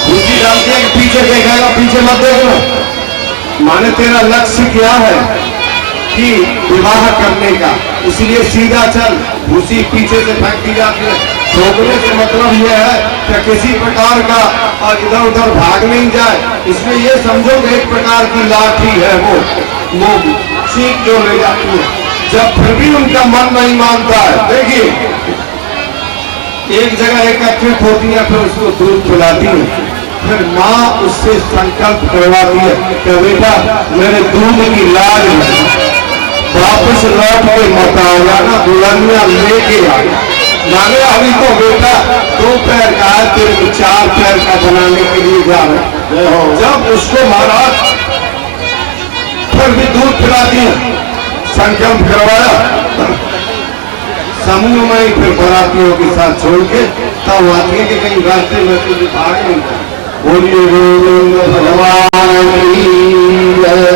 भूसी डालती है कि पीछे देखेगा, पीछे मत देखना। माने तेरा लक्ष्य क्या है कि विवाह करने का, इसलिए सीधा चल। भूसी पीछे से फेंक दी जाती है। ठोकने से मतलब यह है कि किसी प्रकार का और इधर उधर भाग नहीं जाए, इसलिए ये समझो कि एक प्रकार की लाठी है वो सीख जो ले जाती है। जब फिर भी उनका मन नहीं मानता है, देखिए एक जगह एकत्रित होती है, फिर उसको दूध पिलाती है। फिर माँ उससे संकल्प करवाती है कि बेटा मेरे दूध की लाज में वापस लौट के मत आओगा ना, दुल्हनिया लेके आया। माने अभी तो बेटा 2 पैर का है, तेरे को 4 पैर का बनाने के लिए जा रहे। जब उसको महाराज फिर भी दूध पिलाती है, संकल्प करवाया, समूह में ही फिर बरातियों के साथ छोड़ के तब आती है कि कहीं रास्ते में तुझे भाग नहीं था। बोलिए गोविंद भगवान की जय।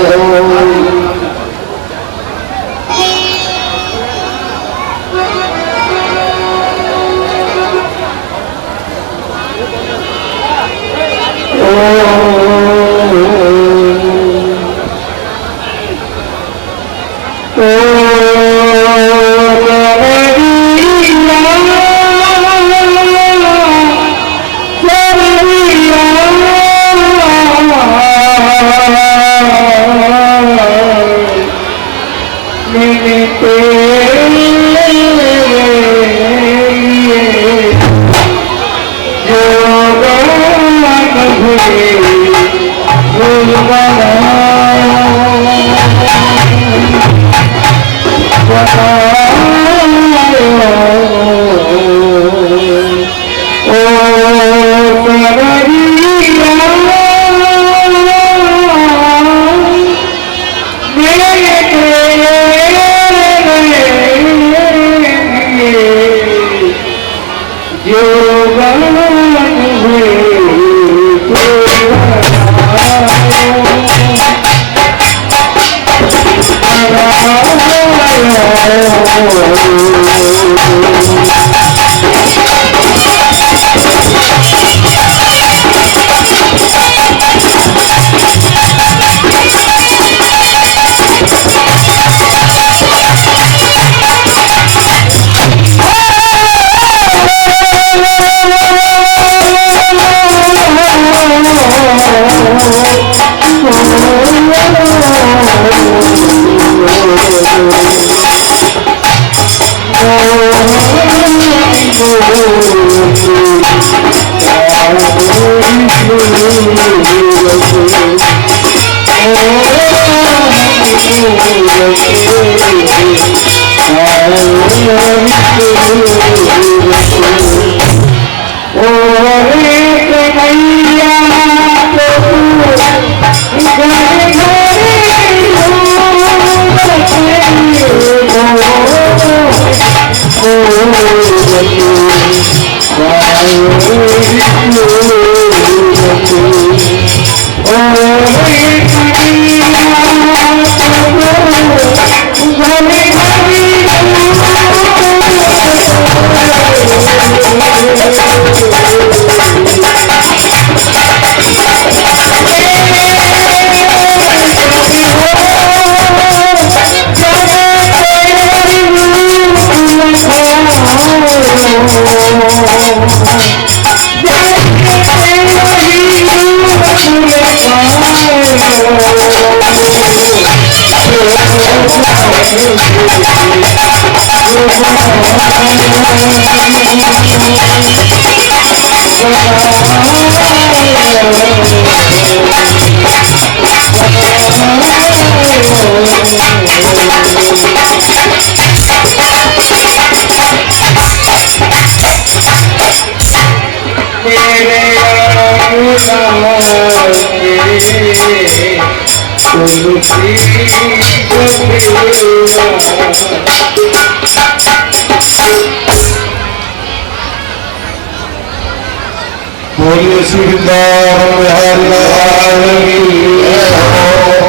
बोलिए श्री वृंदावन बिहारी लाल की जय हो।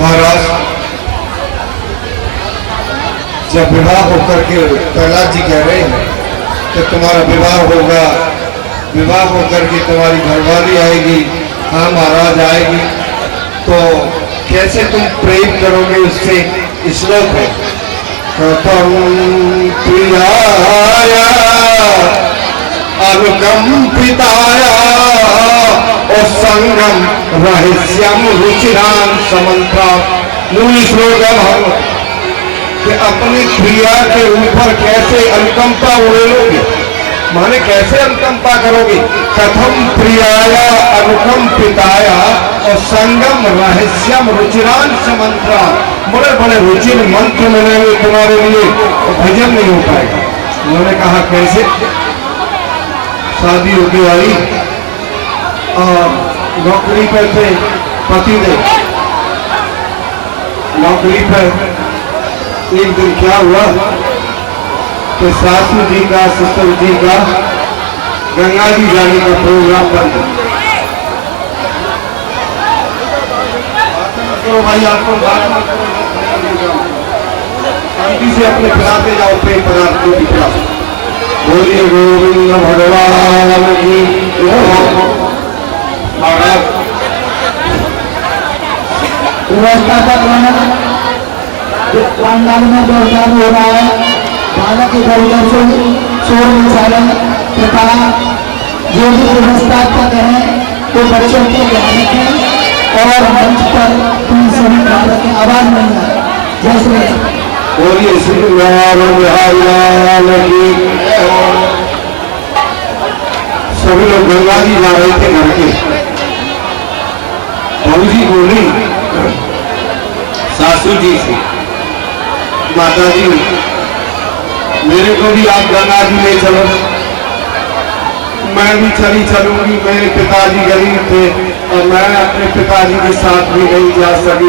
महाराज जब विवाह होकर के प्रहलाद जी कह रहे हैं कि तुम्हारा विवाह होगा, विवाह होकर के तुम्हारी घरवाली आएगी, हाँ महाराज आएगी, तो कैसे तुम प्रेम करोगे उससे? श्लोक है कथम प्रियाया अनुकंपिताया और संगम रहस्यम रुचिरान समंत्रा। मूल श्लोक है भागवत कि अपनी प्रिया के ऊपर कैसे अनुकंपा उड़ेलोगे, माने कैसे अनुकंपा करोगे? कथम प्रियाया अनुकंपिताया और संगम रहस्यम रुचिरान समंत्रा। बड़े बड़े रुचिर मंत्र मिलेंगे तुम्हारे लिए, तो भजन नहीं हो पाएगा। उन्होंने कहा कैसे? शादी होगी आई और नौकरी पर थे पति ने, नौकरी पर एक दिन क्या हुआ कि सासू जी का ससुर जी का गंगा जी जाने का प्रोग्राम बन गया। करो भाई, आपको बात मत करो, शांति से अपने खिलाते जाओ, पेट पदार्थ को भी खिलाओ। बोलिए गोविंद भगवान की महाराज व्यवस्थापक खानदान में व्यवस्था हो रहा है। बालक इधर उधर से शोर मचालन तथा जो भी व्यवस्थापक है तो बच्चों को ध्यान रखें और मंच पर सभी बालक की आवाज नहीं आए। जैसे बोलिए श्री राम बिहारी लाल की सभी लोग गंगा जी जा रहे थे घर के। बाबूजी बोली सासू जी से, माता जी मेरे को भी आप गंगा जी ले चलो। मैं भी चली चलूंगी, मेरे पिताजी गरीब थे और मैं अपने पिताजी के साथ भी नहीं जा सकी।